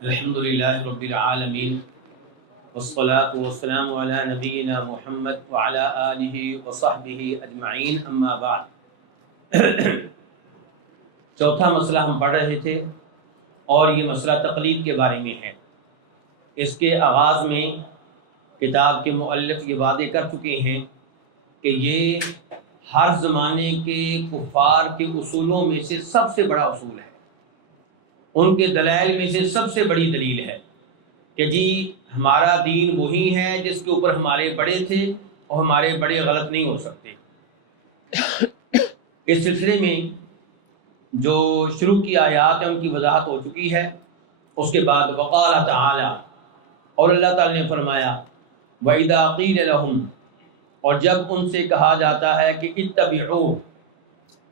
الحمدللہ رب العالمین والصلاة والسلام علی نبینا محمد وعلی آلہ وصحبہ اجمعین، اما بعد۔ چوتھا مسئلہ ہم پڑھ رہے تھے اور یہ مسئلہ تقلید کے بارے میں ہے۔ اس کے آغاز میں کتاب کے مؤلف یہ وعدے کر چکے ہیں کہ یہ ہر زمانے کے کفار کے اصولوں میں سے سب سے بڑا اصول ہے، ان کے دلائل میں سے سب سے بڑی دلیل ہے کہ جی ہمارا دین وہی ہے جس کے اوپر ہمارے بڑے تھے اور ہمارے بڑے غلط نہیں ہو سکتے۔ اس سلسلے میں جو شروع کی آیات ہیں ان کی وضاحت ہو چکی ہے۔ اس کے بعد وقال تعالی، اور اللہ تعالی نے فرمایا وَإِذَا قِيلَ لَهُمْ، اور جب ان سے کہا جاتا ہے کہ اتبعوا،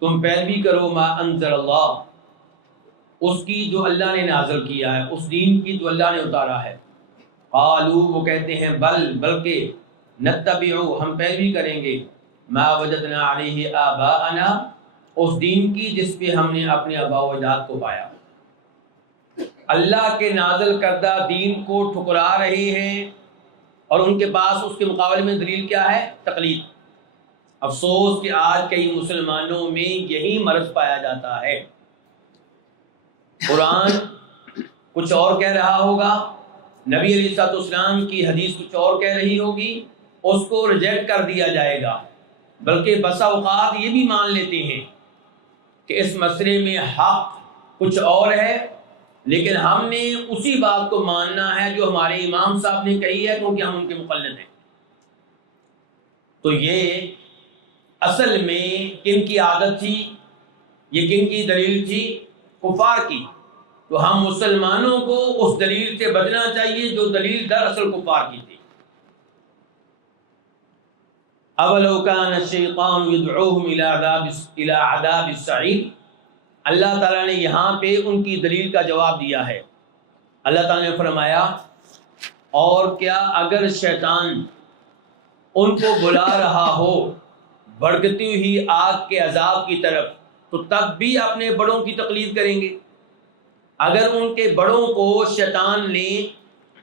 تم پیروی کرو ما انزل اللہ، اس کی جو اللہ نے نازل کیا ہے، اس دین کی جو اللہ نے اتارا ہے۔ قالوا، وہ کہتے ہیں بلکہ نتبع، ہم پیروی کریں گے ما وجدنا علیہ آباءنا، اس دین کی جس پہ ہم نے اپنے آباء و اجداد کو پایا۔ اللہ کے نازل کردہ دین کو ٹھکرا رہے ہیں اور ان کے پاس اس کے مقابلے میں دلیل کیا ہے؟ تقلید۔ افسوس کہ آج کئی مسلمانوں میں یہی مرض پایا جاتا ہے۔ قرآن کچھ اور کہہ رہا ہوگا، نبی علیہ السلام کی حدیث کچھ اور کہہ رہی ہوگی، اس کو ریجیکٹ کر دیا جائے گا، بلکہ بسا اوقات یہ بھی مان لیتے ہیں کہ اس مسئلے میں حق کچھ اور ہے، لیکن ہم نے اسی بات کو ماننا ہے جو ہمارے امام صاحب نے کہی ہے، کیونکہ ہم ان کے مقلد ہیں۔ تو یہ اصل میں کن کی عادت تھی، یہ کن کی دلیل تھی؟ کفار کی۔ تو ہم مسلمانوں کو اس دلیل سے بچنا چاہیے جو دلیل دراصل کفار کی تھی۔ اولو کان الشیطان یدعوہم الی عذاب السعیر، اللہ تعالیٰ نے یہاں پہ ان کی دلیل کا جواب دیا ہے۔ اللہ تعالیٰ نے فرمایا اور کیا اگر شیطان ان کو بلا رہا ہو بھڑکتی ہوئی آگ کے عذاب کی طرف، تو تب بھی اپنے بڑوں کی تقلید کریں گے۔ اگر ان کے بڑوں کو شیطان نے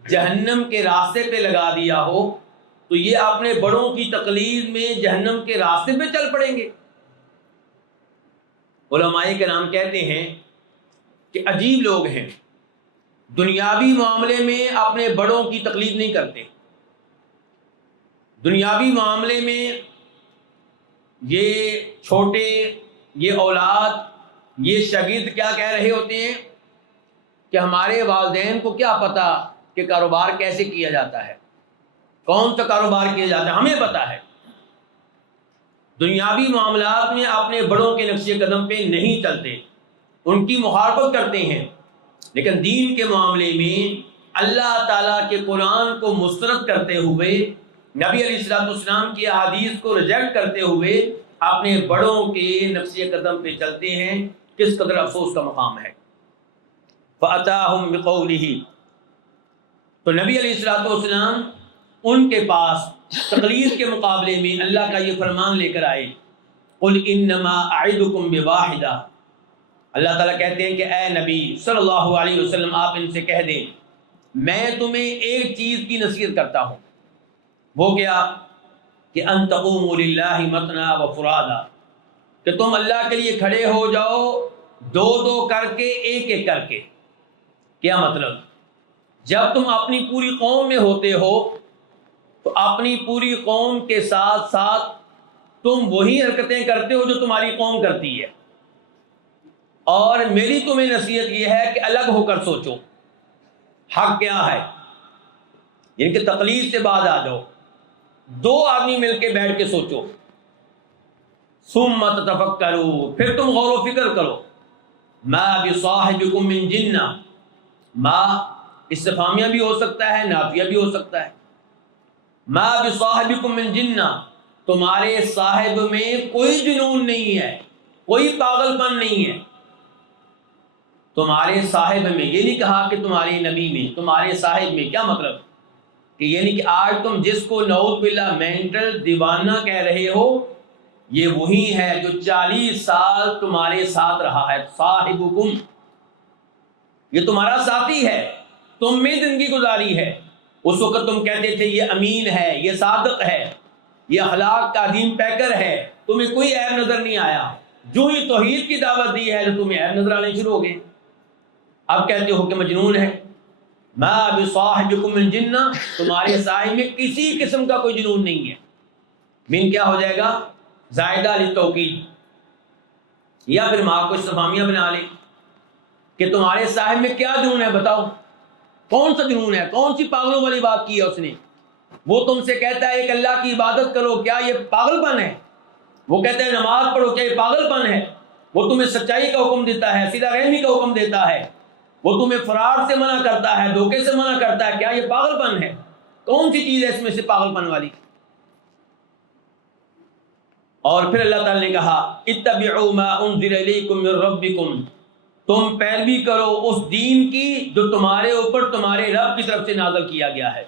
جہنم کے راستے پہ لگا دیا ہو تو یہ اپنے بڑوں کی تقلید میں جہنم کے راستے پہ چل پڑیں گے۔ علماء کرام کہتے ہیں کہ عجیب لوگ ہیں، دنیاوی معاملے میں اپنے بڑوں کی تقلید نہیں کرتے۔ دنیاوی معاملے میں یہ چھوٹے، یہ اولاد، یہ شاگرد کیا کہہ رہے ہوتے ہیں کہ ہمارے والدین کو کیا پتا کہ کاروبار کیسے کیا جاتا ہے، کون سا کاروبار کیا جاتا ہے، ہمیں پتا ہے۔ دنیاوی معاملات میں اپنے بڑوں کے نقش قدم پہ نہیں چلتے، ان کی مخالفت کرتے ہیں، لیکن دین کے معاملے میں اللہ تعالیٰ کے قرآن کو مسترد کرتے ہوئے، نبی علیہ السلام کی احادیث کو ریجیکٹ کرتے ہوئے اپنے بڑوں کے نقش قدم پہ چلتے ہیں۔ کس قدر افسوس کا مقام ہے۔ فَأَتَاهُمْ بِقَوْلِهِ، تو نبی علیہ السلام ان کے پاس تقلید کے مقابلے میں اللہ کا یہ فرمان لے کر آئے، قُلْ إِنَّمَا أَعِدُكُمْ بِوَاحِدَةٍ، اللہ تعالیٰ کہتے ہیں کہ اے نبی صلی اللہ علیہ وسلم آپ ان سے کہہ دیں میں تمہیں ایک چیز کی نصیحت کرتا ہوں، وہ کیا کہ ان تقوموا للہ مثنی و فرادا، کہ تم اللہ کے لیے کھڑے ہو جاؤ دو دو کر کے، ایک ایک کر کے۔ کیا مطلب؟ جب تم اپنی پوری قوم میں ہوتے ہو تو اپنی پوری قوم کے ساتھ ساتھ تم وہی حرکتیں کرتے ہو جو تمہاری قوم کرتی ہے، اور میری تمہیں نصیحت یہ ہے کہ الگ ہو کر سوچو حق کیا ہے، یعنی کہ تقلید سے بعد آ جاؤ، دو آدمی مل کے بیٹھ کے سوچو، ثم تتفکروا، پھر تم غور و فکر کرو، ما بصاحبکم من جنہ، ما استفہامیہ بھی ہو سکتا ہے، نافیہ بھی ہو سکتا ہے۔ ما بصاحبکم من جنہ، تمہارے صاحب میں کوئی جنون نہیں ہے، کوئی پاگل پن نہیں ہے۔ تمہارے صاحب میں، یہ نہیں کہا کہ تمہارے نبی میں، تمہارے صاحب میں۔ کیا مطلب؟ کہ یعنی کہ آج تم جس کو نعوذ باللہ مینٹل دیوانہ کہہ رہے ہو، یہ وہی ہے جو 40 سال تمہارے ساتھ رہا ہے۔ صاحبکم، یہ تمہارا ساتھی ہے، تم میں زندگی گزاری ہے، اس وقت تم کہتے تھے یہ امین ہے، یہ صادق ہے، یہ اخلاق کا عظیم پیکر ہے، تمہیں کوئی عیب نظر نہیں آیا۔ جو ہی توحید کی دعوت دی ہے تو تمہیں عیب نظر آنے شروع ہو گئے۔ اب کہتے ہو کہ مجنون ہے۔ ما بصاحبکم من جنہ، تمہارے صاحب میں کسی قسم کا کوئی جنون نہیں ہے۔ من کیا ہو جائے گا؟ زائدہ للتوکید، یا پھر ماں کو استفہامیہ بنا لیں کہ تمہارے صاحب میں کیا جنون ہے، بتاؤ کون سا جنون ہے، کون سی پاگلوں والی بات کی ہے اس نے؟ وہ تم سے کہتا ہے ایک اللہ کی عبادت کرو، کیا یہ پاگل پن ہے؟ وہ کہتا ہے نماز پڑھو، کیا یہ پاگل پن ہے؟ وہ تمہیں سچائی کا حکم دیتا ہے، سیدھا رحمی کا حکم دیتا ہے، وہ تمہیں فرار سے منع کرتا ہے، دھوکے سے منع کرتا ہے، کیا یہ پاگل پن ہے؟ کون سی چیز ہے اس میں سے پاگل پن والی؟ اور پھر اللہ تعالی نے کہا اتبعوا ما انزل الیکم من ربکم، تم پیروی کرو اس دین کی جو تمہارے اوپر تمہارے رب کی طرف سے نازل کیا گیا ہے۔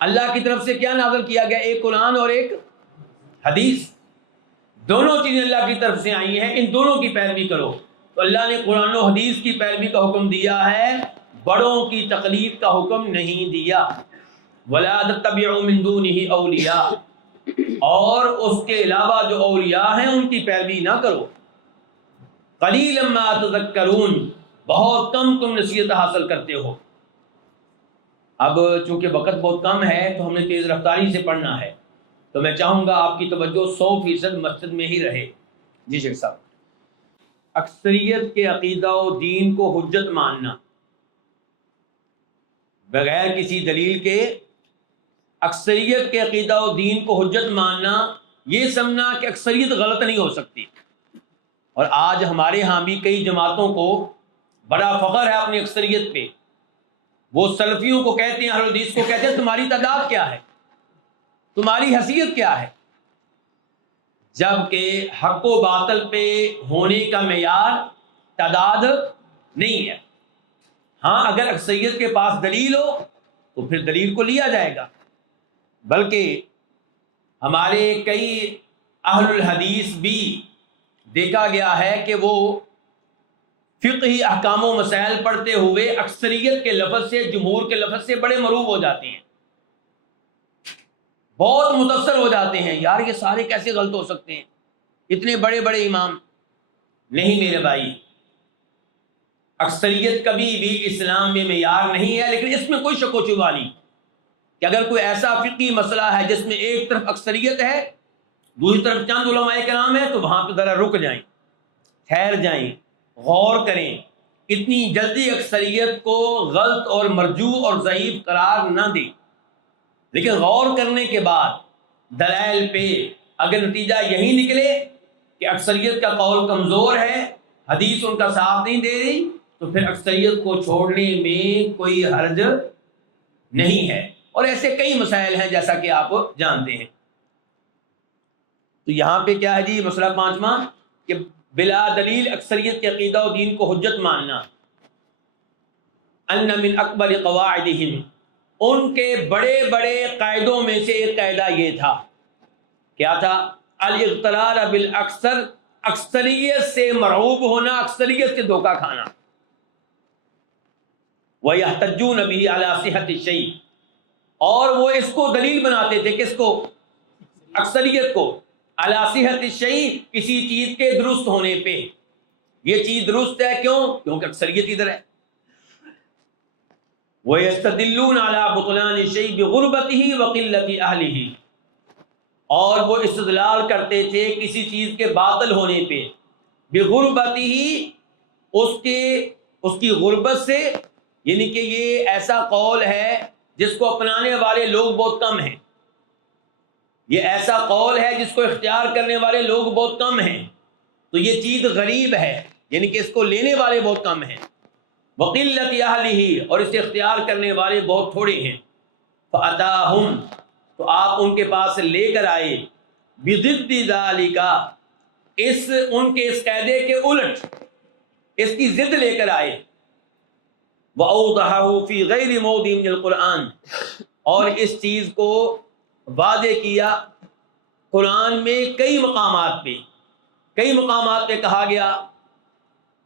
اللہ کی طرف سے کیا نازل کیا گیا؟ ایک قرآن اور ایک حدیث، دونوں چیزیں اللہ کی طرف سے آئی ہیں، ان دونوں کی پیروی کرو۔ تو اللہ نے قرآن و حدیث کی پیروی کا حکم دیا ہے، بڑوں کی تقلید کا حکم نہیں دیا۔ وَلَا تَتَّبِعُوا مِن دُونِهِ أَوْلِيَاءَ، اور اس کے علاوہ جو اولیاء ہیں ان کی پیروی نہ کرو۔ قَلِيلًا مَا تَذَكَّرُونَ، بہت کم تم نصیحت حاصل کرتے ہو۔ اب چونکہ وقت بہت کم ہے تو ہم نے تیز رفتاری سے پڑھنا ہے، تو میں چاہوں گا آپ کی توجہ 100% مسجد میں ہی رہے۔ جی شیخ صاحب، اکثریت کے عقیدہ و دین کو حجت ماننا بغیر کسی دلیل کے، اکثریت کے عقیدہ و دین کو حجت ماننا، یہ سمجھنا کہ اکثریت غلط نہیں ہو سکتی۔ اور آج ہمارے ہاں بھی کئی جماعتوں کو بڑا فخر ہے اپنی اکثریت پہ۔ وہ سلفیوں کو کہتے ہیں، اہل حدیث کو کہتے ہیں تمہاری تعداد کیا ہے، تمہاری حیثیت کیا ہے؟ جبکہ حق و باطل پہ ہونے کا معیار تعداد نہیں ہے۔ ہاں اگر اکثریت کے پاس دلیل ہو تو پھر دلیل کو لیا جائے گا، بلکہ ہمارے کئی اہل الحدیث بھی دیکھا گیا ہے کہ وہ فقہی احکام و مسائل پڑھتے ہوئے اکثریت کے لفظ سے، جمہور کے لفظ سے بڑے مروب ہو جاتے ہیں، بہت متاثر ہو جاتے ہیں، یار یہ سارے کیسے غلط ہو سکتے ہیں، اتنے بڑے بڑے امام۔ نہیں میرے بھائی، اکثریت کبھی بھی اسلام میں معیار نہیں ہے، لیکن اس میں کوئی شک و شبہ نہیں کہ اگر کوئی ایسا فقہی مسئلہ ہے جس میں ایک طرف اکثریت ہے، دوسری طرف چند علماء کرام ہیں، تو وہاں پہ ذرا رک جائیں، ٹھہر جائیں، غور کریں۔ اتنی جلدی اکثریت کو غلط اور مرجوع اور ضعیف قرار نہ دیں، لیکن غور کرنے کے بعد دلائل پہ اگر نتیجہ یہی نکلے کہ اکثریت کا قول کمزور ہے، حدیث ان کا ساتھ نہیں دے رہی، تو پھر اکثریت کو چھوڑنے میں کوئی حرج نہیں ہے۔ اور ایسے کئی مسائل ہیں جیسا کہ آپ جانتے ہیں۔ تو یہاں پہ کیا ہے جی مسئلہ پانچواں، کہ بلا دلیل اکثریت کے عقیدہ و دین کو حجت ماننا۔ ان من اکبر قواعدہم، ان کے بڑے بڑے قاعدوں میں سے ایک قاعدہ یہ تھا، کیا تھا؟ الاغترار بالاکثر، اکثریت سے مرعوب ہونا، اکثریت سے دھوکہ کھانا۔ وَيَحْتَجُّونَ بِهِ عَلَى صِحَّةِ الشَّيْءِ، اور وہ اس کو دلیل بناتے تھے، کس کو؟ اکثریت کو، عَلَى صِحَّةِ الشَّيْءِ، کسی چیز کے درست ہونے پہ۔ یہ چیز درست ہے، کیوں؟ کیونکہ اکثریت ادھر ہے۔ وَيَسْتَدِلُّونَ عَلَى بُطْلَانِ الشَّيْءِ بِغُرْبَتِهِ وَقِلَّةِ أَهْلِهِ، اور وہ استدلال کرتے تھے کسی چیز کے باطل ہونے پہ، بِغُرْبَتِهِ، اس کی غربت سے، یعنی کہ یہ ایسا قول ہے جس کو اپنانے والے لوگ بہت کم ہیں، یہ ایسا قول ہے جس کو اختیار کرنے والے لوگ بہت کم ہیں، تو یہ چیز غریب ہے، یعنی کہ اس کو لینے والے بہت کم ہیں۔ وقلت اہلہ، اور اسے اختیار کرنے والے بہت تھوڑے ہیں۔ فاتاہم، تو آپ ان کے پاس لے کر آئے، بضد ذالک، ان کے اس قاعدے کے الٹ، اس کی ضد لے کر آئے۔ وأوضحه في غير موضع من القرآن، اور اس چیز کو واضح کیا قرآن میں کئی مقامات پہ کہا گیا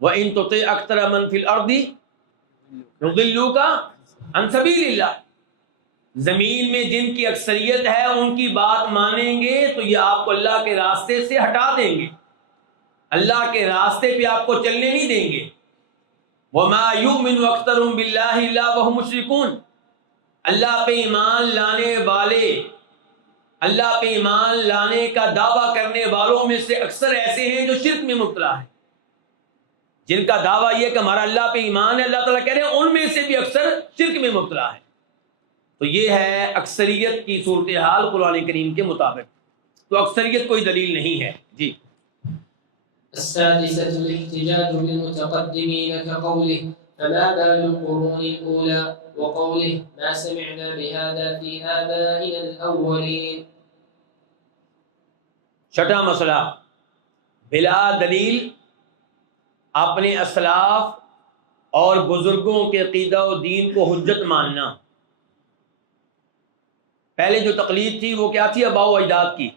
وَإِن تُطِعْ أَكْثَرَ مَنْ فِي الْأَرْضِ يُضِلُّوكَ عن سبیل اللہ، زمین میں جن کی اکثریت ہے ان کی بات مانیں گے تو یہ آپ کو اللہ کے راستے سے ہٹا دیں گے، اللہ کے راستے پہ آپ کو چلنے نہیں دیں گے۔ وما یؤمن اکثرهم باللہ الا وهم مشرکون، اللہ پہ ایمان لانے والے، اللہ پہ ایمان لانے کا دعویٰ کرنے والوں میں سے اکثر ایسے ہیں جو شرک میں مبتلا ہیں، جن کا دعویٰ یہ کہ ہمارا اللہ پہ ایمان ہے، اللہ تعالیٰ کہہ رہے ہیں ان میں سے بھی اکثر شرک میں مبتلا ہے۔ تو یہ ہے اکثریت کی صورتحال قرآن کریم کے مطابق، تو اکثریت کوئی دلیل نہیں ہے۔ جی السادسة الاحتجاج بالمتقدمين كقوله فما بال القرون الأولى وقوله ما سمعنا بهذا في آبائنا الأولين۔ چھٹا مسئلہ، بلا دلیل اپنے اسلاف اور بزرگوں کے عقیدہ و دین کو حجت ماننا۔ پہلے جو تقلید تھی وہ کیا تھی؟ آباء و اجداد کی،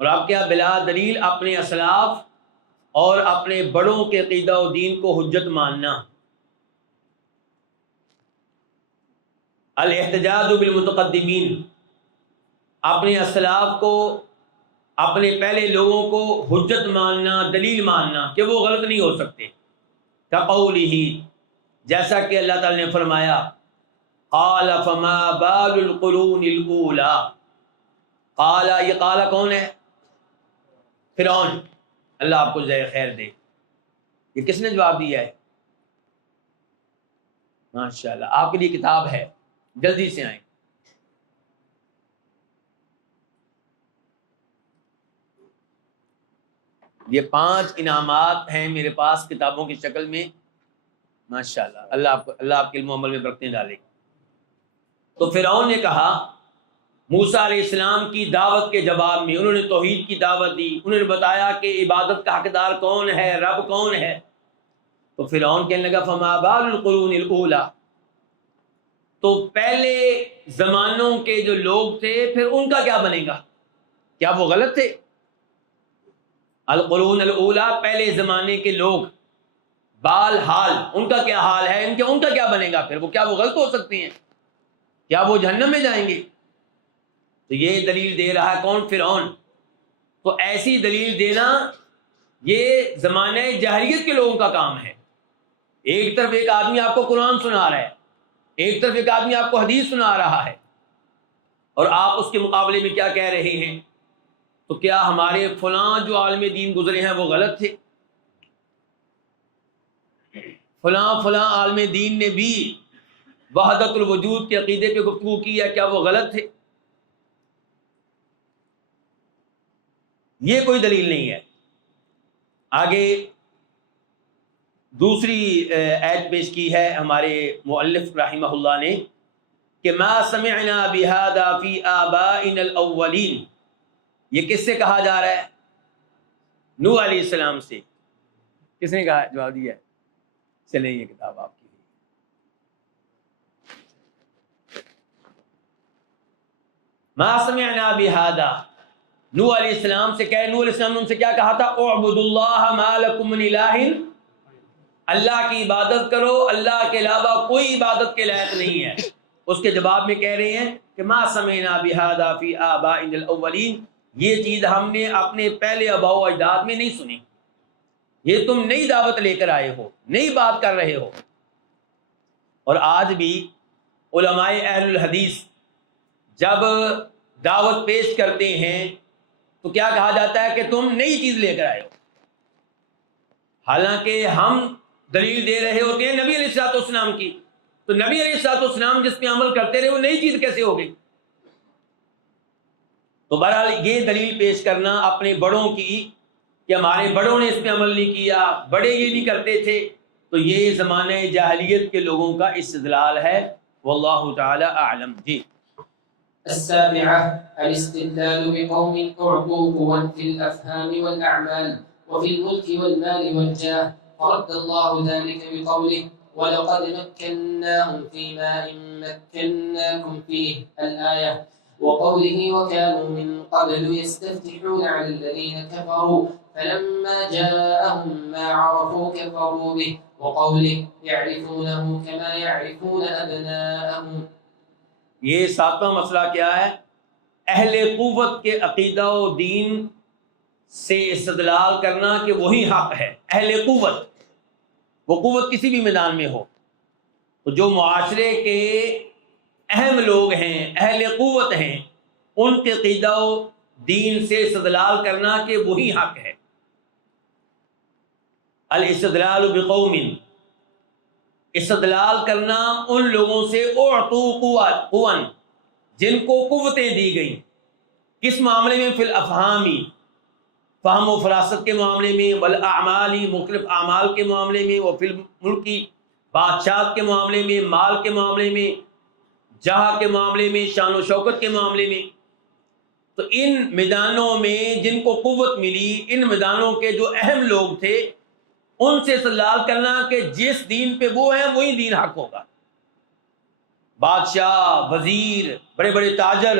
اور اب کیا؟ بلا دلیل اپنے اسلاف اور اپنے بڑوں کے عقیدہ و دین کو حجت ماننا۔ الاحتجاج بالمتقدمین، اپنے اسلاف کو، اپنے پہلے لوگوں کو حجت ماننا، دلیل ماننا کہ وہ غلط نہیں ہو سکتے۔ کقولہ، جیسا کہ اللہ تعالی نے فرمایا قال فما بال القرون الاولی، قال، یہ قال کون ہے؟ فرعون، اللہ آپ کو جزائے خیر دے۔ یہ کس نے جواب دیا ہے؟ ماشاءاللہ، آپ کے لیے کتاب ہے، جلدی سے آئیں۔ یہ 5 انعامات ہیں میرے پاس کتابوں کی شکل میں، ماشاءاللہ، اللہ آپ کے علم و عمل میں برکتیں ڈالے۔ تو فرعون نے کہا موسیٰ علیہ السلام کی دعوت کے جواب میں، انہوں نے توحید کی دعوت دی، انہوں نے بتایا کہ عبادت کا حقدار کون ہے، رب کون ہے، تو فرعون کہنے لگا فما بال القرون الاولی، تو پہلے زمانوں کے جو لوگ تھے پھر ان کا کیا بنے گا؟ کیا وہ غلط تھے؟ القرون الاولی، پہلے زمانے کے لوگ، بال حال، ان کا کیا حال ہے، ان کا کیا بنے گا؟ پھر وہ کیا وہ غلط ہو سکتے ہیں؟ کیا وہ جہنم میں جائیں گے؟ تو یہ دلیل دے رہا ہے کون؟ فرعون۔ تو ایسی دلیل دینا یہ زمانہ جاہلیت کے لوگوں کا کام ہے۔ ایک طرف ایک آدمی آپ کو قرآن سنا رہا ہے، ایک طرف ایک آدمی آپ کو حدیث سنا رہا ہے، اور آپ اس کے مقابلے میں کیا کہہ رہے ہیں؟ تو کیا ہمارے فلاں جو عالم دین گزرے ہیں وہ غلط تھے؟ فلاں عالم دین نے بھی وحدت الوجود کے عقیدے پہ گفتگو کی ہے، کیا وہ غلط تھے؟ یہ کوئی دلیل نہیں ہے۔ آگے دوسری آیت پیش کی ہے ہمارے مؤلف رحمہ اللہ نے کہ ما سمعنا بهذا فی آبائنا الاولین، یہ کس سے کہا جا رہا ہے؟ نوح علیہ السلام سے۔ کس نے کہا؟ جواب دیا ہے۔ چلیں یہ کتاب آپ کی۔ ما سمعنا بهذا، نوح علیہ السلام سے کہے، نوح علیہ السلام نے ان سے کیا کہا تھا؟ اعبدوا اللہ ما لکم من الہ، اللہ کی عبادت کرو، اللہ کے علاوہ کوئی عبادت کے لائق نہیں ہے۔ اس کے جواب میں کہہ رہے ہیں کہ ما سمعنا بهذا فی آبائنا الاولین، یہ چیز ہم نے اپنے پہلے آباء و اجداد میں نہیں سنی، یہ تم نئی دعوت لے کر آئے ہو، نئی بات کر رہے ہو۔ اور آج بھی علماء اہل الحدیث جب دعوت پیش کرتے ہیں تو کیا کہا جاتا ہے کہ تم نئی چیز لے کر آئے ہو، حالانکہ ہم دلیل دے رہے ہوتے ہیں نبی علیہ الصلوۃ والسلام کی، تو نبی علیہ الصلوۃ والسلام جس پہ عمل کرتے رہے وہ نئی چیز کیسے ہو گئی؟ تو بہرحال یہ دلیل پیش کرنا اپنے بڑوں کی کہ ہمارے بڑوں نے اس پہ عمل نہیں کیا، بڑے یہ نہیں کرتے تھے، تو یہ زمانہ جاہلیت کے لوگوں کا استدلال ہے۔ واللہ تعالی اعلم۔ جی السابعة الاستدلال بقوم أعطوا قوا في الأفهام والأعمال وفي الملك والمال والجاه، فرد الله ذلك بقوله ولقد مكناهم فيما إن مكناكم فيه الآية، وقوله وكانوا من قبل يستفتحون على الذين كفروا فلما جاءهم ما عرفوا كفروا به وقوله يعرفونه كما يعرفون أبناءهم. یہ ساتواں مسئلہ کیا ہے؟ اہل قوت کے عقیدہ و دین سے استدلال کرنا کہ وہی حق ہے. اہل قوت، وہ قوت کسی بھی میدان میں ہو، تو جو معاشرے کے اہم لوگ ہیں، اہل قوت ہیں، ان کے عقیدہ و دین سے استدلال کرنا کہ وہی حق ہے. الاستدلال بقوم، استدلال کرنا ان لوگوں سے اعطوا قوًا، جن کو قوتیں دی گئیں. کس معاملے میں؟ فی الافہامی، فہم و فراست کے معاملے میں، والاعمالی، مختلف اعمال کے معاملے میں، وفی الملکی، بادشاہت کے معاملے میں، مال کے معاملے میں، جاہ کے معاملے میں، شان و شوکت کے معاملے میں. تو ان میدانوں میں جن کو قوت ملی، ان میدانوں کے جو اہم لوگ تھے، ان سے استدلال کرنا کہ جس دین پہ وہ ہیں وہی دین حق ہوگا. بادشاہ، وزیر، بڑے بڑے تاجر،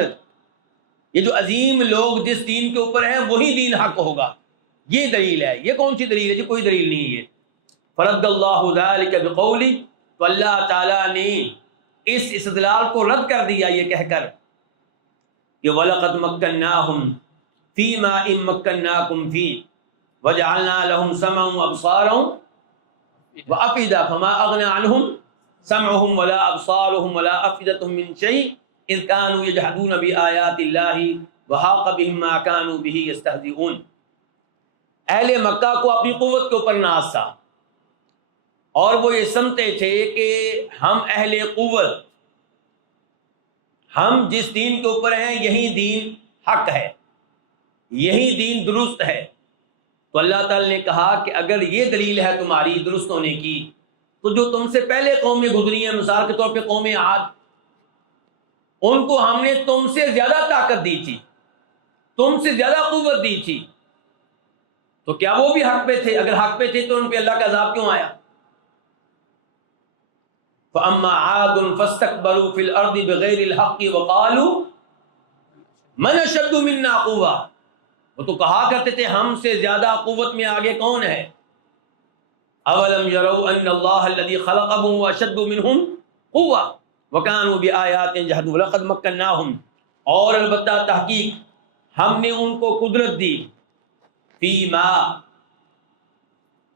یہ جو عظیم لوگ جس دین کے اوپر ہیں وہی دین حق ہوگا. یہ دلیل ہے. یہ کون سی دلیل ہے جی؟ کوئی دلیل نہیں ہے. فرد اللہ ذلک بقولی، تو اللہ تعالیٰ نے اس استدلال کو رد کر دیا یہ کہہ کر کہ وَلَقَدْ مَكَّنَّاهُمْ فِي مَا إِن مَّكَّنَّاكُمْ فِيهِ وَجَعَلْنَا لَهُمْ سَمْعًا وَأَبْصَارًا وَأَفْئِدَةً فَمَا أَغْنَىٰ عَنْهُمْ سَمْعُهُمْ وَلَا أَبْصَارُهُمْ وَلَا أَفْئِدَةُهُم مِّن شَيْءٍ إِذْ كَانُوا يَجْحَدُونَ بِآيَاتِ اللَّهِ وَحَاقَ بِهِم مَّا كَانُوا بِهِ يَسْتَهْزِئُونَ. اہل مکہ کو اپنی قوت کے اوپر ناز تھا، اور وہ یہ سمجھتے تھے کہ ہم اہل قوت، ہم جس دین کے اوپر ہیں یہی دین حق ہے، یہی دین درست ہے. تو اللہ تعالی نے کہا کہ اگر یہ دلیل ہے تمہاری درست ہونے کی، تو جو تم سے پہلے قومیں گزری ہیں، مثال کے طور پہ قوم عاد، ان کو ہم نے تم سے زیادہ طاقت دی تھی، تم سے زیادہ قوت دی تھی، تو کیا وہ بھی حق پہ تھے؟ اگر حق پہ تھے تو ان پہ اللہ کا عذاب کیوں آیا؟ فَأَمَّا عَادٌ فَاسْتَكْبَرُوا فِي الْأَرْضِ بِغَيْرِ الْحَقِّ وَقَالُوا مَنْ أَشَدُّ مِنَّا قُوَّةً. وہ تو کہا کرتے تھے ہم سے زیادہ قوت میں آگے کون ہے؟ أَوَلَمْ يَرَوْا أَنَّ اللَّهَ الَّذِي خَلَقَهُمْ وَأَشَدُّ مِنْهُمْ قُوَّةً وَكَانُوا بِآيَاتِنَا يَجْحَدُونَ وَلَقَدْ مَكَّنَّاهُمْ، اور البتہ تحقیق ہم نے ان کو قدرت دی، فی ما،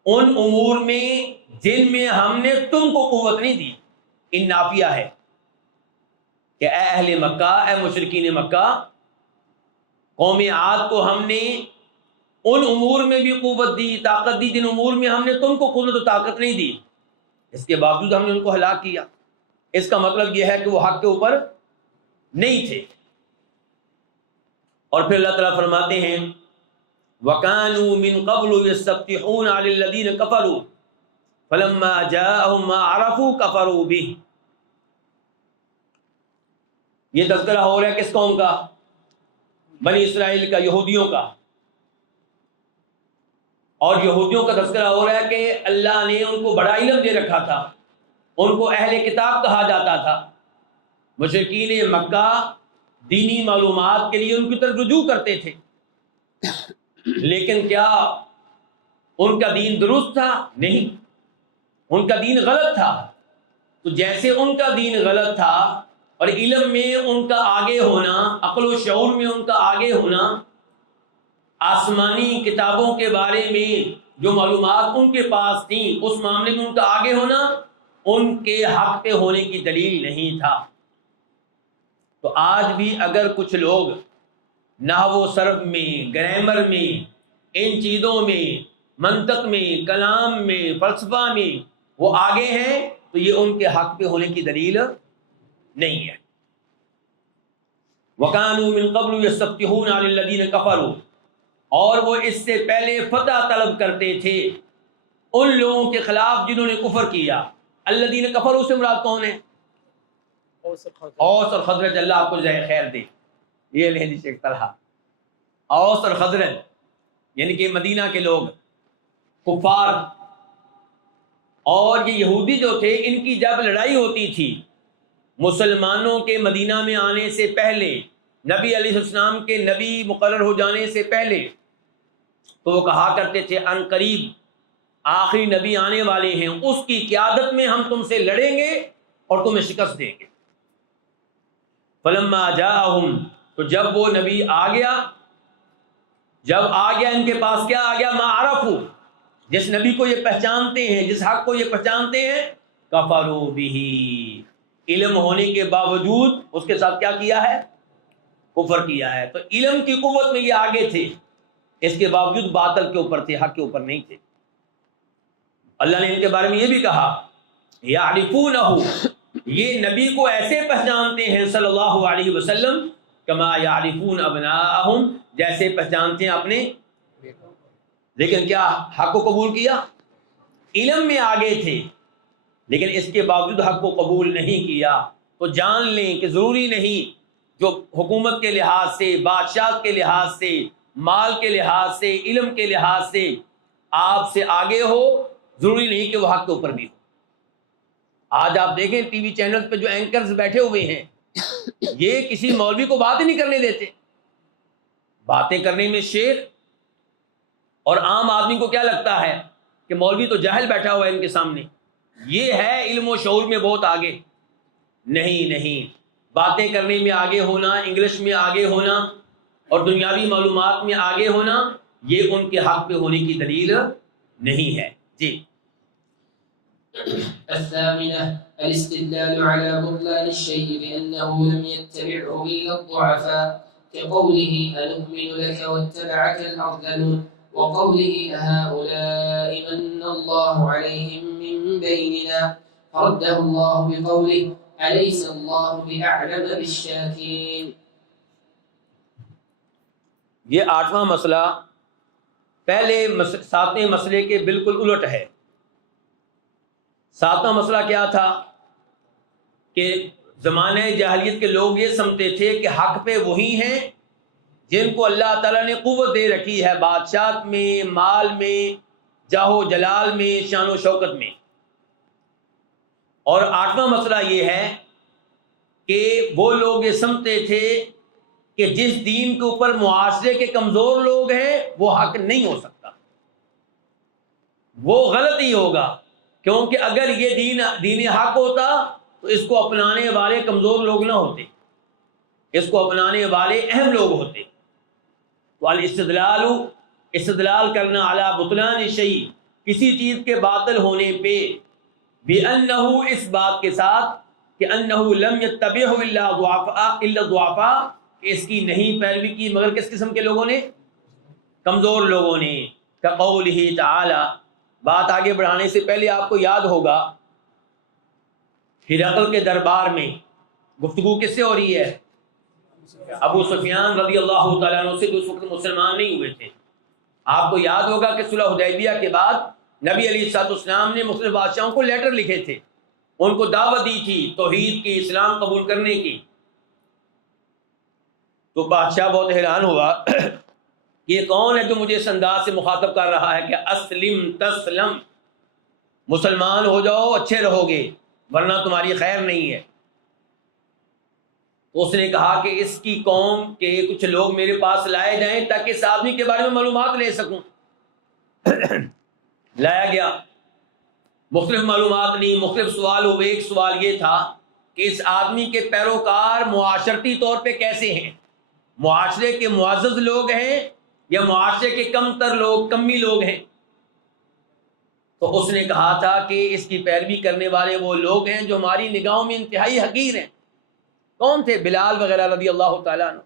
ان امور میں جن میں ہم نے تم کو قوت نہیں دی. ان نافیہ ہے کہ اے اہل مکہ، اے مشرکین مکہ، قوم عاد کو ہم نے ان امور میں بھی قوت دی، طاقت دی، جن امور میں ہم نے تم کو قوت و طاقت نہیں دی، اس کے باوجود ہم نے ان کو ہلاک کیا. اس کا مطلب یہ ہے کہ وہ حق کے اوپر نہیں تھے. اور پھر اللہ تعالیٰ فرماتے ہیں وَكَانُوا مِن قَبْلُ يَسْتَفْتِحُونَ عَلَى الَّذِينَ كَفَرُوا فَلَمَّا جَاءَهُم مَّا عَرَفُوا كَفَرُوا بِهِ. یہ تذکرہ ہو رہا ہے کس قوم کا؟ بنی اسرائیل کا، یہودیوں کا. اور یہودیوں کا تذکرہ ہو رہا ہے کہ اللہ نے ان کو بڑا علم دے رکھا تھا، ان کو اہل کتاب کہا جاتا تھا. مشرکین مکہ دینی معلومات کے لیے ان کی طرف رجوع کرتے تھے، لیکن کیا ان کا دین درست تھا؟ نہیں، ان کا دین غلط تھا. تو جیسے ان کا دین غلط تھا اور علم میں ان کا آگے ہونا، عقل و شعور میں ان کا آگے ہونا، آسمانی کتابوں کے بارے میں جو معلومات ان کے پاس تھیں اس معاملے میں ان کا آگے ہونا ان کے حق پہ ہونے کی دلیل نہیں تھا. تو آج بھی اگر کچھ لوگ نحو و صرف میں، گرامر میں، ان چیزوں میں، منطق میں، کلام میں، فلسفہ میں وہ آگے ہیں تو یہ ان کے حق پہ ہونے کی دلیل نہیں ہے. وَكَانُوا مِن قَبْلُ يَسْتَفْتِحُونَ عَلَى الَّذِينَ كَفَرُوا، اور وہ اس سے پہلے فتح طلب کرتے تھے ان لوگوں کے خلاف جنہوں نے کفر کیا. الذین کفروا سے مراد کون ہے؟ اوس اور خزرج. اللہ آپ کو جزائے خیر دے. یہ لیں جی شیخ طلحہ، اوس اور خزرج یعنی کہ مدینہ کے لوگ کفار. اور یہ یہودی جو تھے ان کی جب لڑائی ہوتی تھی مسلمانوں کے مدینہ میں آنے سے پہلے، نبی علیہ السلام کے نبی مقرر ہو جانے سے پہلے، تو وہ کہا کرتے تھے ان قریب آخری نبی آنے والے ہیں، اس کی قیادت میں ہم تم سے لڑیں گے اور تمہیں شکست دیں گے۔ فلما جاءہم، تو جب وہ نبی آ گیا، جب آ گیا ان کے پاس کیا آ گیا؟ ما عرفوا، جس نبی کو یہ پہچانتے ہیں، جس حق کو یہ پہچانتے ہیں، کفروا بہ، علم ہونے کے باوجود اس کے ساتھ کیا کیا ہے؟ کفر کیا ہے۔ تو علم کی قوت میں یہ آگے تھے، اس کے باوجود باطل کے اوپر تھے، حق کے اوپر نہیں تھے۔ اللہ نے ان کے بارے میں یہ بھی کہا یعرفونہ، یہ نبی کو ایسے پہچانتے ہیں صلی اللہ علیہ وسلم، کما یعرفون ابناءہم، جیسے پہچانتے ہیں اپنے، لیکن کیا حق کو قبول کیا؟ علم میں آگے تھے لیکن اس کے باوجود حق کو قبول نہیں کیا۔ تو جان لیں کہ ضروری نہیں جو حکومت کے لحاظ سے، بادشاہ کے لحاظ سے، مال کے لحاظ سے، علم کے لحاظ سے آپ سے آگے ہو، ضروری نہیں کہ وہ حق کے اوپر بھی ہو۔ آج آپ دیکھیں ٹی وی چینل پہ جو اینکرز بیٹھے ہوئے ہیں، یہ کسی مولوی کو بات ہی نہیں کرنے دیتے، باتیں کرنے میں شیر، اور عام آدمی کو کیا لگتا ہے کہ مولوی تو جاہل بیٹھا ہوا ہے ان کے سامنے، یہ ہے علم و شعور میں بہت آگے۔ نہیں، باتیں کرنے میں آگے ہونا، انگلش میں آگے ہونا اور دنیاوی معلومات میں آگے ہونا، یہ ان کے حق پہ ہونے کی دلیل نہیں ہے۔ جی الثامنة الاستدلال على بطلان الشيء بأنه لم يتبعه إلا الضعفاء كقوله أنؤمن لك واتبعك الأرذلون وقوله أهؤلاء من الله عليهم من بيننا فرده الله بقوله أليس الله بأعلم بالشاكرين۔ یہ 8واں مسئلہ پہلے 7ویں مسئلے کے بالکل الٹ ہے۔ 7واں مسئلہ کیا تھا کہ زمانہ جاہلیت کے لوگ یہ سمجھتے تھے کہ حق پہ وہی ہیں جن کو اللہ تعالیٰ نے قوت دے رکھی ہے، بادشاہت میں، مال میں، جاہ و جلال میں، شان و شوکت میں۔ اور 8واں مسئلہ یہ ہے کہ وہ لوگ یہ سمجھتے تھے کہ جس دین کے اوپر معاشرے کے کمزور لوگ ہیں وہ حق نہیں ہو سکتا، وہ غلط ہی ہوگا، کیونکہ اگر یہ دین حق ہوتا تو اس کو اپنانے والے کمزور لوگ نہ ہوتے، اس کو اپنانے والے اہم لوگ ہوتے۔ تو الاستدلال، استدلال کرنا علی بطلان شیء، کسی چیز کے باطل ہونے پہ، بأنہ، اس بات کے ساتھ کہ انہ لم یتبعہ الا الضعفاء، کہ اس کی نہیں پیروی کی مگر کس قسم کے لوگوں نے؟ کمزور لوگوں نے۔ کقولہ تعالی، بات آگے بڑھانے سے پہلے آپ کو یاد ہوگا ہرقل کے دربار میں گفتگو کس سے ہو رہی ہے؟ ابو سفیان رضی اللہ تعالیٰ عنہ سے، جو اس وقت مسلمان نہیں ہوئے تھے۔ آپ کو یاد ہوگا کہ صلح حدیبیہ کے بعد نبی علیہ الصلوۃ والسلام نے مختلف بادشاہوں کو لیٹر لکھے تھے، ان کو دعوت دی تھی توحید کی، اسلام قبول کرنے کی۔ تو بادشاہ بہت حیران ہوا کہ یہ کون ہے جو مجھے اس انداز سے مخاطب کر رہا ہے کہ اسلم تسلم، مسلمان ہو جاؤ اچھے رہو گے ورنہ تمہاری خیر نہیں ہے۔ تو اس نے کہا کہ اس کی قوم کے کچھ لوگ میرے پاس لائے جائیں تاکہ اس آدمی کے بارے میں معلومات لے سکوں۔ لایا گیا، مختلف معلومات لی، مختلف سوال ہوئے۔ ایک سوال یہ تھا کہ اس آدمی کے پیروکار معاشرتی طور پہ کیسے ہیں، معاشرے کے معزز لوگ ہیں یا معاشرے کے کم تر لوگ، کمی لوگ ہیں؟ تو اس نے کہا تھا کہ اس کی پیروی کرنے والے وہ لوگ ہیں جو ہماری نگاہوں میں انتہائی حقیر ہیں۔ کون تھے؟ بلال وغیرہ رضی اللہ تعالیٰ عنہ،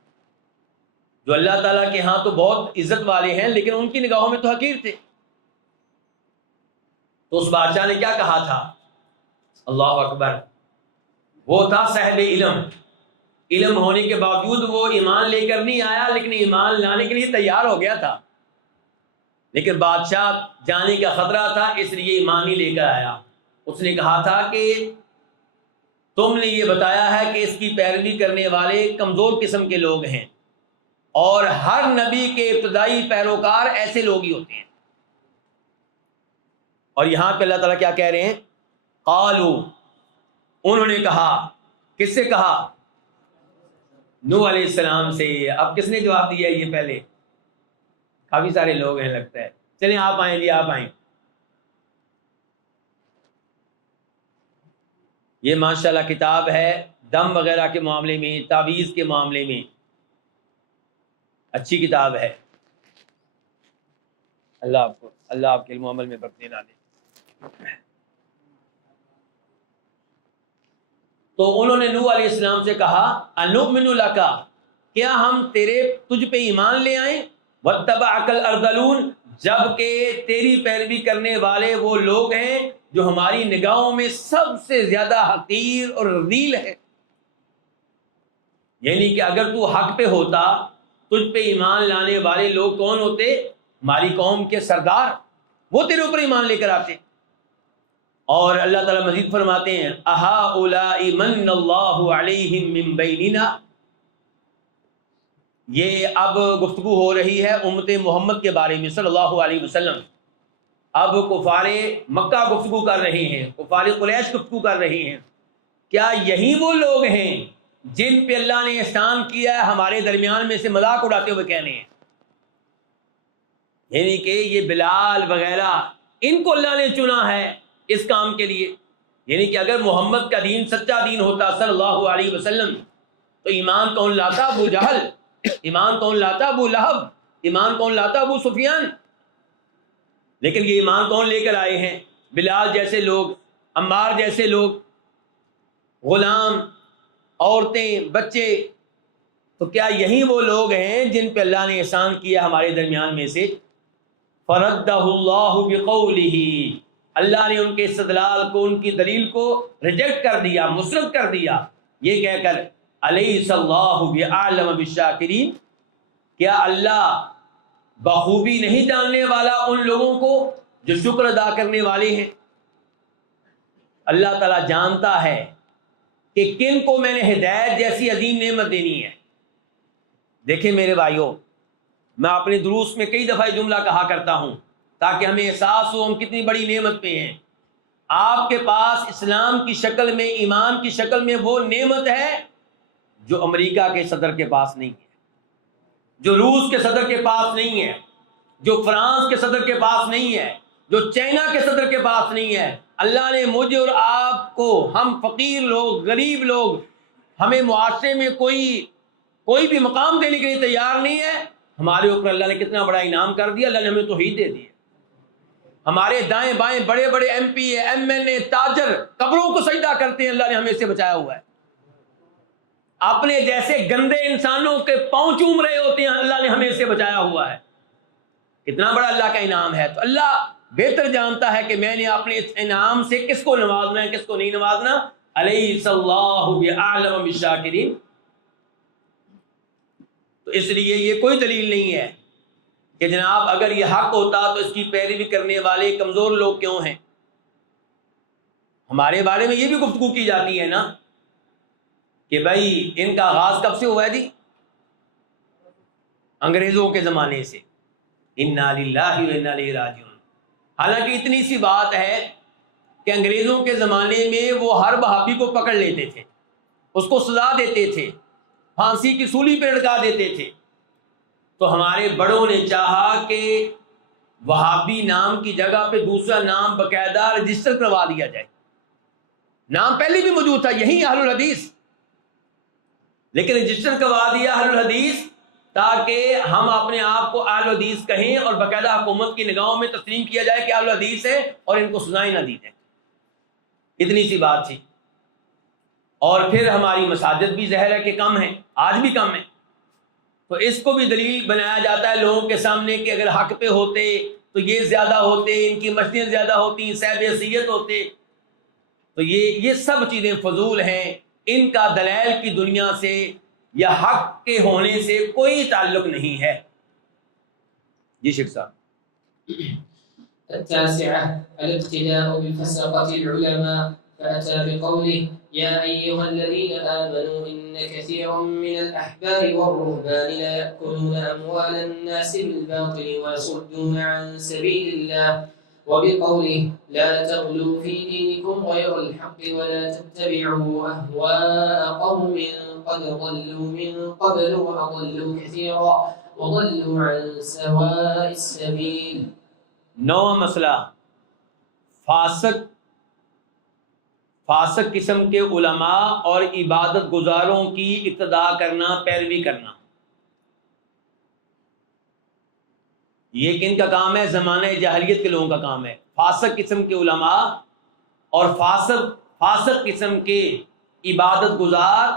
جو اللہ تعالیٰ کے ہاں تو بہت عزت والے ہیں لیکن ان کی نگاہوں میں تو حقیر تھے۔ تو اس بادشاہ نے کیا کہا تھا؟ اللہ اکبر، وہ تھا صاحب علم، علم ہونے کے باوجود وہ ایمان لے کر نہیں آیا، لیکن ایمان لانے کے لیے تیار ہو گیا تھا، لیکن بادشاہ جانے کا خطرہ تھا اس لیے ایمان نہیں لے کر آیا۔ اس نے کہا تھا کہ تم نے یہ بتایا ہے کہ اس کی پیروی کرنے والے کمزور قسم کے لوگ ہیں، اور ہر نبی کے ابتدائی پیروکار ایسے لوگ ہی ہوتے ہیں۔ اور یہاں پہ اللہ تعالیٰ کیا کہہ رہے ہیں؟ قالو، انہوں نے کہا، کس سے کہا؟ نوح علیہ السلام سے۔ اب کس نے جواب دیا ہے؟ یہ پہلے کافی سارے لوگ ہیں لگتا ہے، چلیں آپ آئیں جی، آپ آئیں۔ یہ ماشاءاللہ کتاب ہے دم وغیرہ کے معاملے میں، تعویذ کے معاملے میں اچھی کتاب ہے. اللہ آپ کے علم و عمل میں برکت ڈالے. تو انہوں نے نوح علیہ السلام سے کہا انؤمن لک، کیا ہم تجھ پہ ایمان لے آئیں، واتبعک الارذلون، جبکہ تیری پیروی کرنے والے وہ لوگ ہیں جو ہماری نگاہوں میں سب سے زیادہ حقیر اور رذیل ہے. یعنی کہ اگر تو حق پہ ہوتا، تجھ پہ ایمان لانے والے لوگ کون ہوتے؟ ہماری قوم کے سردار، وہ تیرے اوپر ایمان لے کر آتے. اور اللہ تعالیٰ مزید فرماتے ہیں اہؤلاء من اللہ علیہم من بیننا. یہ اب گفتگو ہو رہی ہے امت محمد کے بارے میں صلی اللہ علیہ وسلم. اب کفار مکہ گفتگو کر رہے ہیں، کفار قریش گفتگو کر رہے ہیں، کیا یہی وہ لوگ ہیں جن پہ اللہ نے احسان کیا ہے ہمارے درمیان میں سے مذاق اڑاتے ہوئے کہنے ہیں؟ یعنی کہ یہ بلال وغیرہ ان کو اللہ نے چنا ہے اس کام کے لیے. یعنی کہ اگر محمد کا دین سچا دین ہوتا صلی اللہ علیہ وسلم تو ایمان کون لاتا؟ ابو جہل. ایمان کون لاتا؟ ابو لہب. ایمان کون لاتا؟ ابو سفیان. لیکن یہ ایمان کون لے کر آئے ہیں؟ بلال جیسے لوگ، عمار جیسے لوگ، غلام، عورتیں، بچے. تو کیا یہی وہ لوگ ہیں جن پہ اللہ نے احسان کیا ہمارے درمیان میں سے؟ فردہ اللہ بقولہ، اللہ نے ان کے استدلال کو، ان کی دلیل کو ریجیکٹ کر دیا، مسرد کر دیا، یہ کہہ کر الیس اللہ بعالم بالشاکرین، کیا اللہ بخوبی نہیں جاننے والا ان لوگوں کو جو شکر ادا کرنے والے ہیں؟ اللہ تعالیٰ جانتا ہے کہ کن کو میں نے ہدایت جیسی عظیم نعمت دینی ہے. دیکھیں میرے بھائیوں، میں اپنے دروس میں کئی دفعہ جملہ کہا کرتا ہوں تاکہ ہمیں احساس ہو ہم کتنی بڑی نعمت پہ ہیں. آپ کے پاس اسلام کی شکل میں، ایمان کی شکل میں وہ نعمت ہے جو امریکہ کے صدر کے پاس نہیں ہے، جو روس کے صدر کے پاس نہیں ہے، جو فرانس کے صدر کے پاس نہیں ہے، جو چائنا کے صدر کے پاس نہیں ہے. اللہ نے مجھے اور آپ کو، ہم فقیر لوگ، غریب لوگ، ہمیں معاشرے میں کوئی بھی مقام دینے کے لیے تیار نہیں ہے، ہمارے اوپر اللہ نے کتنا بڑا انعام کر دیا. اللہ نے ہمیں توحید دے دی. ہمارے دائیں بائیں بڑے بڑے ایم پی اے، ایم این اے، تاجر قبروں کو سجدہ کرتے ہیں، اللہ نے ہمیں اس سے بچایا ہوا ہے. اپنے جیسے گندے انسانوں کے پاؤں چوم رہے ہوتے ہیں، اللہ نے ہمیں اس سے بچایا ہوا ہے. کتنا بڑا اللہ کا انعام ہے. تو اللہ بہتر جانتا ہے کہ میں نے اپنے اس انعام سے کس کو نوازنا ہے، کس کو نہیں نوازنا. الیس اللہ بعالم بالشاکرین. تو اس لیے یہ کوئی دلیل نہیں ہے کہ جناب اگر یہ حق ہوتا تو اس کی پیروی کرنے والے کمزور لوگ کیوں ہیں. ہمارے بارے میں یہ بھی گفتگو کی جاتی ہے نا کہ بھائی ان کا آغاز کب سے ہوا ہے جی؟ انگریزوں کے زمانے سے. انا للہ و انا الیہ راجعون. حالانکہ اتنی سی بات ہے کہ انگریزوں کے زمانے میں وہ ہر وہابی کو پکڑ لیتے تھے، اس کو سزا دیتے تھے، پھانسی کی سولی پہ لٹکا دیتے تھے. تو ہمارے بڑوں نے چاہا کہ وہابی نام کی جگہ پہ دوسرا نام باقاعدہ رجسٹر کروا دیا جائے. نام پہلے بھی موجود تھا، یہی اہل الحدیث، لیکن رجسٹر کروا دیا اہل الحدیث تاکہ ہم اپنے آپ کو اہل الحدیث کہیں اور باقاعدہ حکومت کی نگاہوں میں تسلیم کیا جائے کہ اہل الحدیث ہے اور ان کو سزائیں نہ دی جائیں. اتنی سی بات تھی. اور پھر ہماری مساجد بھی ظاہر ہے کہ کم ہیں، آج بھی کم ہیں. تو اس کو بھی دلیل بنایا جاتا ہے لوگوں کے سامنے کہ اگر حق پہ ہوتے تو یہ زیادہ ہوتے، ان کی مسجدیں زیادہ ہوتی، صاحب حیثیت ہوتے. تو یہ سب چیزیں فضول ہیں، ان کا دلائل کی دنیا سے یا حق کے ہونے سے کوئی تعلق نہیں ہے. جی شیخ صاحب. التاسعة الاقتداء بفسقة العلماء، فأتى بقوله يا أيها الذين آمنوا إن كثيرا من الأحبار والرهبان لا يأكلون أموال الناس بالباطل ويصدون عن سبيل الله، وبقوله لا تغلوا في دينكم غير الحق ولا تتبعوا أهواء قوم قد ضلوا من قبل وأضلوا كثيرا وضلوا عن سواء السبيل. نواں مسئلہ، فاسق فاسق قسم کے علماء اور عبادت گزاروں کی اقتداء کرنا، پیروی کرنا، یہ کن کا کام ہے؟ زمانہ جاہلیت کے لوگوں کا کام ہے۔ فاسق قسم کے علماء اور فاسق قسم کے عبادت گزار،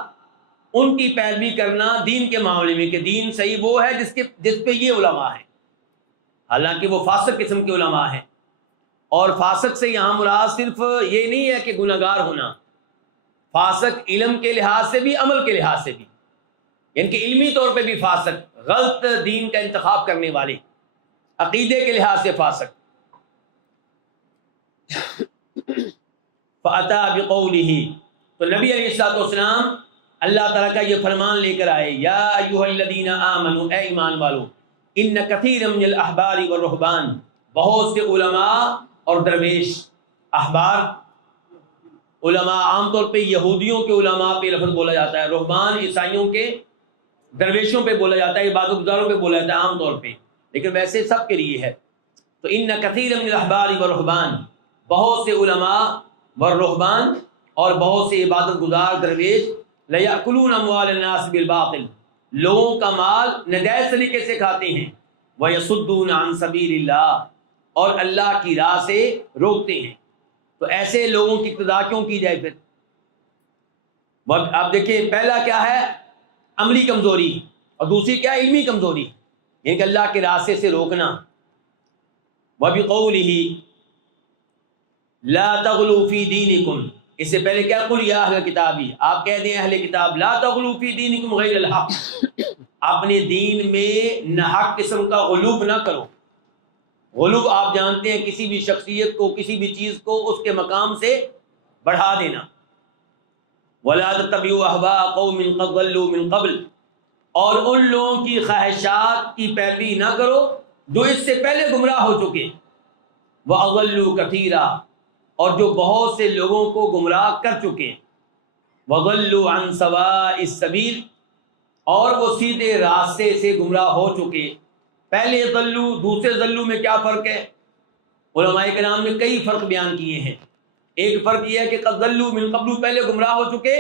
ان کی پیروی کرنا دین کے معاملے میں، کہ دین صحیح وہ ہے جس پہ یہ علماء ہیں، حالانکہ وہ فاسق قسم کے علماء ہیں۔ اور فاسق سے یہاں مراد صرف یہ نہیں ہے کہ گناہگار ہونا، فاسق علم کے لحاظ سے بھی، عمل کے لحاظ سے بھی، یعنی کہ علمی طور پہ بھی فاسق، غلط دین کا انتخاب کرنے والے، عقیدے کے لحاظ سے فاسق۔ فَأَتَى بِقَوْلِهِ، تو نبی علیہ الصلوۃ والسلام اللہ تعالیٰ کا یہ فرمان لے کر آئے، یا ایھا الذین آمنوا، اے ایمان والو، ان کثیر من الاحبار والرہبان، بہت سے علماء اور درویش، احبار علماء عام طور پہ یہودیوں کے علماء پہ لفظ بولا جاتا ہے، رہبان عیسائیوں کے درویشوں پہ بولا جاتا ہے، عبادت گزاروں پہ بولا جاتا ہے عام طور پہ، لیکن ویسے سب کے لیے ہے۔ تو ان کثیر من الاحبار والرہبان، بہت سے علماء والرہبان اور بہت سے عبادت گزار درویش، لیأکلون اموال الناس بالباطل، لوگوں کا مال ناجائز طریقے سے کھاتے ہیں، ویصدون عن سبیل اللہ، اور اللہ کی راہ سے روکتے ہیں۔ تو ایسے لوگوں کی اقتداء کیوں کی جائے پھر؟ آپ دیکھیں، پہلا کیا ہے؟ عملی کمزوری، اور دوسری کیا ہے؟ علمی کمزوری، یعنی کہ اللہ کے راستے سے روکنا۔ وَبِقَوْلِهِ لَا تَغْلُوا فِي دِينِكُمْ، اس سے پہلے کیا؟ قُلْ يَا أَهْلَ الْكِتَابِ، آپ کہہ دیں اہل کتاب، لَا تَغْلُوا فِي دِينِكُمْ غَيْرَ الْحَقِّ، اپنے دین میں ناحق قسم کا غلوب نہ کرو۔ غلوب آپ جانتے ہیں کسی بھی شخصیت کو، کسی بھی چیز کو اس کے مقام سے بڑھا دینا۔ وَلَا تَتَّبِعُوا أَهْوَاءَ قَوْمٍ قَدْ ضَلُّوا مِن قَبْلُ، اور ان لوگوں کی خواہشات کی پیروی نہ کرو جو اس سے پہلے گمراہ ہو چکے۔ وَأَضَلُّوا كَثِيرًا، اور جو بہت سے لوگوں کو گمراہ کر چکے۔ وَضَلُّوا عَن سَوَاءِ السَّبِيلِ، اور وہ سیدھے راستے سے گمراہ ہو چکے۔ پہلے ضلو، دوسرے ضلو میں کیا فرق ہے؟ علماء کرام نے کئی فرق بیان کیے ہیں۔ ایک فرق یہ ہے کہ قد ضلوا من قبل، پہلے گمراہ ہو چکے،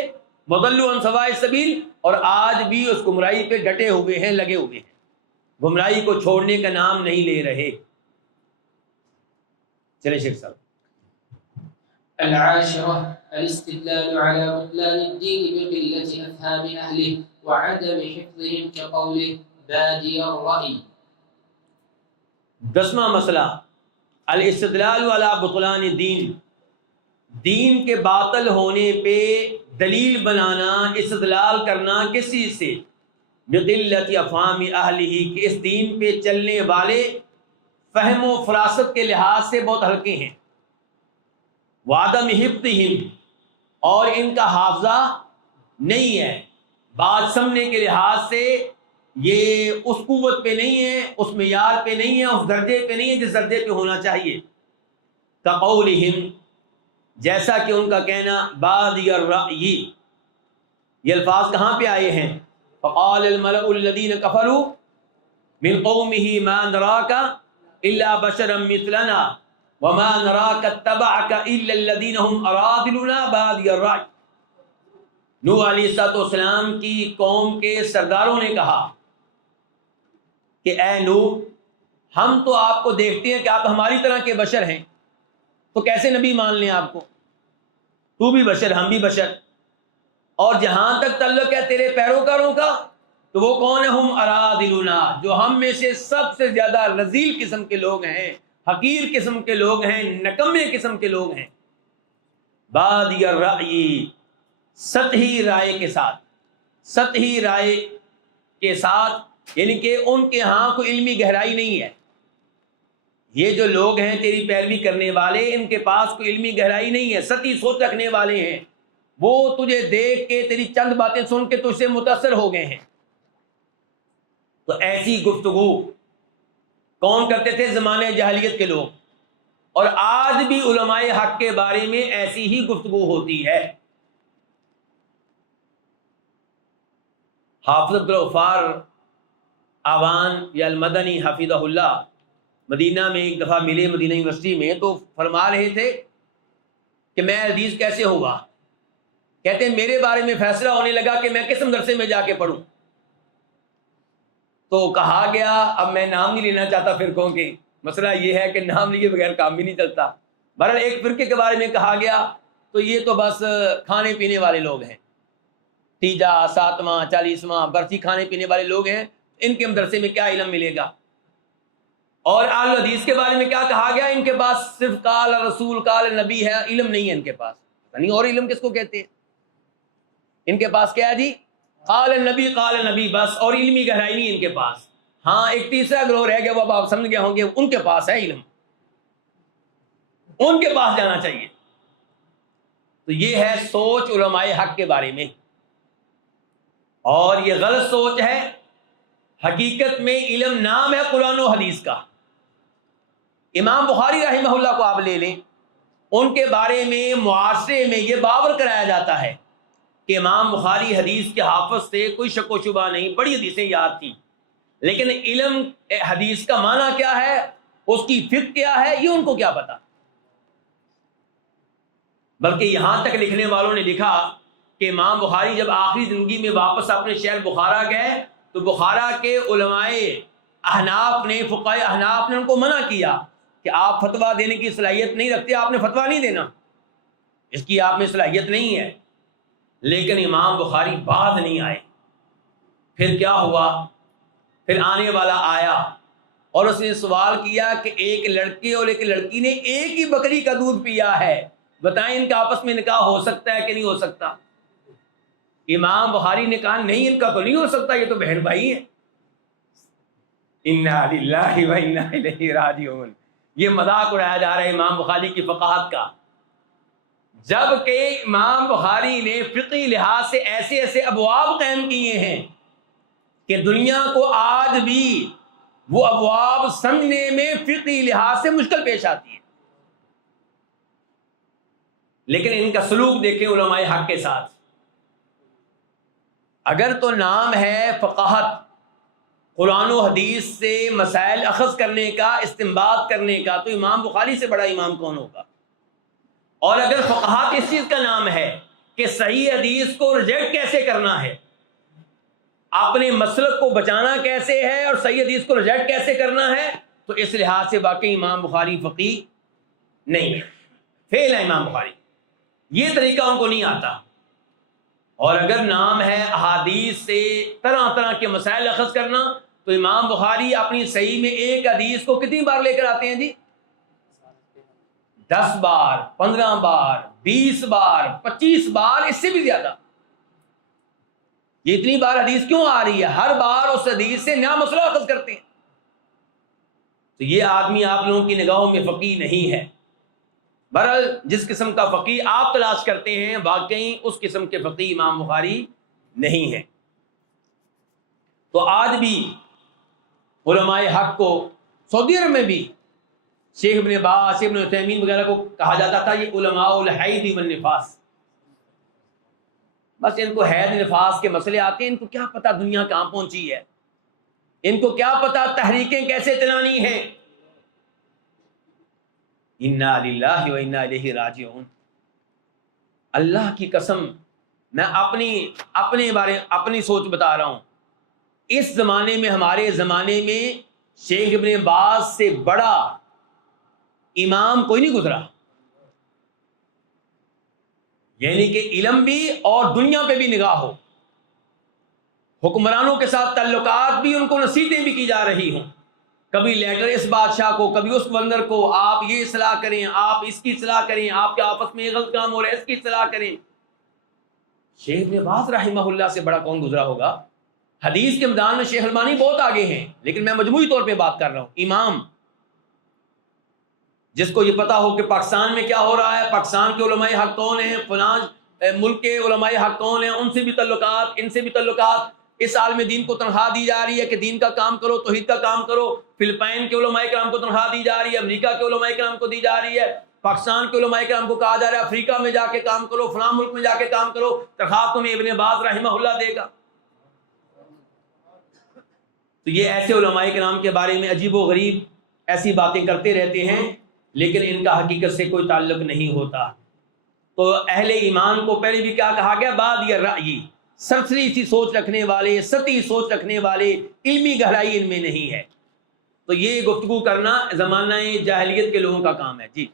وضلوا عن سواء السبیل، اور آج بھی اس گمراہی پہ ڈٹے ہوئے ہیں، لگے ہوئے ہیں، گمراہی کو چھوڑنے کا نام نہیں لے رہے۔ چلے شیخ صاحب۔ العاشرة الاستدلال على بطلان الدين بقلة أفهام أهله وعدم حفظهم كقوله بادي الرأي۔ 10واں مسئلہ، الاستدلال علی بطلان الدین، دین کے باطل ہونے پہ دلیل بنانا، استدلال کرنا کس چیز سے؟ بقلت افہام اہلہ، کہ اس دین پہ چلنے والے فہم و فراست کے لحاظ سے بہت ہلکے ہیں۔ وعدم حفظہم، اور ان کا حافظہ نہیں ہے، بات سمجھنے کے لحاظ سے یہ اس قوت پہ نہیں ہے، اس معیار پہ نہیں ہے، اس درجے پہ نہیں ہے جس درجے پہ ہونا چاہیے۔ کقولہم، جیسا کہ ان کا کہنا، بادی الرأی، یہ الفاظ کہاں پہ آئے ہیں؟ فقال الملأ الذین کفروا من قومہ ما نراک الا بشرا مثلنا وما نراک اتبعک الا الذین هم اراذلنا بادی الرأی۔ نوح علیہ السلام کی قوم کے سرداروں نے کہا کہ اے نوح، ہم تو آپ کو دیکھتے ہیں کہ آپ ہماری طرح کے بشر ہیں، تو کیسے نبی مان لیں آپ کو؟ تو بھی بشر، ہم بھی بشر، اور جہاں تک تعلق ہے تیرے پیروکاروں کا، تو وہ کون ہے؟ ہم اراذلنا، جو ہم میں سے سب سے زیادہ رذیل قسم کے لوگ ہیں، حقیر قسم کے لوگ ہیں، نکمے قسم کے لوگ ہیں۔ بادی الرأی، سطحی رائے کے ساتھ، سطحی رائے کے ساتھ، یعنی کہ ان کے ہاں کوئی علمی گہرائی نہیں ہے۔ یہ جو لوگ ہیں تیری پیروی کرنے والے، ان کے پاس کوئی علمی گہرائی نہیں ہے، سطحی سوچ رکھنے والے ہیں، وہ تجھے دیکھ کے، تیری چند باتیں سن کے تجھ سے متاثر ہو گئے ہیں۔ تو ایسی گفتگو کون کرتے تھے؟ زمانے جاہلیت کے لوگ، اور آج بھی علماء حق کے بارے میں ایسی ہی گفتگو ہوتی ہے۔ حافظ عبدالغفار آوان یا المدنی حفظہ اللہ مدینہ میں ایک دفعہ ملے، مدینہ یونیورسٹی میں، تو فرما رہے تھے کہ میں حدیث کیسے ہوگا؟ کہتے ہیں میرے بارے میں فیصلہ ہونے لگا کہ میں کس مدرسے میں جا کے پڑھوں. تو کہا گیا، اب میں نام نہیں لینا چاہتا فرقوں کے، مسئلہ یہ ہے کہ نام لیے بغیر کام بھی نہیں چلتا. بہرحال ایک فرقے کے بارے میں کہا گیا تو یہ تو بس کھانے پینے والے لوگ ہیں، تیجا، ساتواں، 40واں برسی کھانے پینے والے لوگ ہیں، ان کے مدرسے میں کیا علم ملے گا. اور اہل حدیث کے بارے میں کیا کہا گیا؟ ان کے پاس صرف قال رسول قال نبی ہے، علم نہیں ہے ان کے پاس. یعنی اور علم کس کو کہتے ہیں؟ ان کے پاس کیا ہے جی؟ قال نبی بس، اور علمی گہرائی نہیں ان کے پاس. ہاں ایک تیسرا گروہ رہ گیا، وہ اب آپ سمجھ گئے ہوں گے، ان کے پاس ہے علم، ان کے پاس جانا چاہیے. تو یہ ہے سوچ علماء حق کے بارے میں، اور یہ غلط سوچ ہے. حقیقت میں علم نام ہے قرآن و حدیث کا. امام بخاری رحمہ اللہ کو آپ لے لیں، ان کے بارے میں معاشرے میں یہ باور کرایا جاتا ہے کہ امام بخاری حدیث کے حافظ سے کوئی شک و شبہ نہیں، بڑی حدیثیں یاد تھیں، لیکن علم حدیث کا معنی کیا ہے، اس کی فقہ کیا ہے، یہ ان کو کیا پتا. بلکہ یہاں تک لکھنے والوں نے لکھا کہ امام بخاری جب آخری زندگی میں واپس اپنے شہر بخارا گئے تو بخارا کے علماء احناف نے، فقہاء احناف نے ان کو منع کیا کہ آپ فتویٰ دینے کی صلاحیت نہیں رکھتے، آپ نے فتویٰ نہیں دینا، اس کی آپ میں صلاحیت نہیں ہے. لیکن امام بخاری بعد نہیں آئے. پھر کیا ہوا؟ پھر آنے والا آیا اور اس نے سوال کیا کہ ایک لڑکے اور ایک لڑکی نے ایک ہی بکری کا دودھ پیا ہے، بتائیں ان کا آپس میں نکاح ہو سکتا ہے کہ نہیں ہو سکتا؟ امام بخاری نے کہا نہیں، ان کا تو نہیں ہو سکتا، یہ تو بہن بھائی ہیں. انا للہ و انا الیہ راجعون. یہ مذاق اڑایا جا رہا ہے امام بخاری کی فقاہت کا، جبکہ امام بخاری نے فقہی لحاظ سے ایسے ایسے ابواب قائم کیے ہیں کہ دنیا کو آج بھی وہ ابواب سمجھنے میں فقہی لحاظ سے مشکل پیش آتی ہے. لیکن ان کا سلوک دیکھیں علماء حق کے ساتھ. اگر تو نام ہے فقاہت، قرآن و حدیث سے مسائل اخذ کرنے کا، استنباط کرنے کا، تو امام بخاری سے بڑا امام کون ہوگا؟ اور اگر فقاہت اس چیز کا نام ہے کہ صحیح حدیث کو ریجیکٹ کیسے کرنا ہے، اپنے مسلک کو بچانا کیسے ہے، اور صحیح حدیث کو ریجیکٹ کیسے کرنا ہے، تو اس لحاظ سے واقعی امام بخاری فقیہ نہیں ہے، فیل ہے امام بخاری. یہ طریقہ ان کو نہیں آتا. اور اگر نام ہے احادیث سے طرح طرح کے مسائل اخذ کرنا، تو امام بخاری اپنی صحیح میں ایک حدیث کو کتنی بار لے کر آتے ہیں جی؟ 10 بار، 15 بار، 20 بار، 25 بار، اس سے بھی زیادہ. یہ اتنی بار حدیث کیوں آ رہی ہے؟ ہر بار اس حدیث سے نیا مسئلہ اخذ کرتے ہیں. تو یہ آدمی آپ لوگوں کی نگاہوں میں فقیہ نہیں ہے. بہرحال جس قسم کا فقیہ آپ تلاش کرتے ہیں، واقعی اس قسم کے فقیہ امام بخاری نہیں ہے. تو آج بھی علماء حق کو سعودی عرب میں بھی شیخ ابن باز، ابن عثیمین وغیرہ کو کہا جاتا تھا یہ علماء الحید والنفاس. بس ان کو حید نفاس کے مسئلے آتے ہیں، ان کو کیا پتا دنیا کہاں پہنچی ہے، ان کو کیا پتا تحریکیں کیسے چلانی ہیں. انا للہ و انا الیہ راجعون. اللہ کی قسم، میں اپنی سوچ بتا رہا ہوں. اس زمانے میں، ہمارے زمانے میں شیخ ابن باز سے بڑا امام کوئی نہیں گزرا. یعنی کہ علم بھی اور دنیا پہ بھی نگاہ ہو، حکمرانوں کے ساتھ تعلقات بھی، ان کو نصیحتیں بھی کی جا رہی ہوں. کبھی لیٹر اس بادشاہ کو، کبھی اس بندر کو، آپ یہ اصلاح کریں، آپ اس کی اصلاح کریں، آپ کے آپس میں یہ غلط کام ہو رہا ہے، اس کی اصلاح کریں. شیخ ابن باز رحمہ اللہ سے بڑا کون گزرا ہوگا؟ حدیث کے میدان میں شیخ البانی بہت آگے ہیں، لیکن میں مجموعی طور پہ بات کر رہا ہوں. امام جس کو یہ پتا ہو کہ پاکستان میں کیا ہو رہا ہے، پاکستان کے علماء حق کون ہیں، فلاں ملک کے علماء حق کون ہیں، ان سے بھی تعلقات، ان سے بھی تعلقات. اس عالم دین کو تنخواہ دی جا رہی ہے کہ دین کا کام کرو، توحید کا کام کرو. فلپائن کے علماء کرام کو تنخواہ دی جا رہی ہے، امریکہ کے علماء کرام کو دی جا رہی ہے، پاکستان کے علماء کرام کو کہا جا رہا ہے افریقہ میں جا کے کام کرو، فلاں ملک میں جا کے کام کرو، تنخواہ تمہیں ابن باز رحمہ اللہ دے گا. تو یہ ایسے علماء کرام کے بارے میں عجیب و غریب ایسی باتیں کرتے رہتے ہیں، لیکن ان کا حقیقت سے کوئی تعلق نہیں ہوتا. تو اہل ایمان کو پہلے بھی کیا کہا گیا؟ بعد یا رأی، سرسری سی سوچ رکھنے والے، سطحی سوچ رکھنے والے، علمی گہرائی ان میں نہیں ہے۔ تو یہ گفتگو کرنا زمانہ جاہلیت کے لوگوں کا کام ہے۔ جی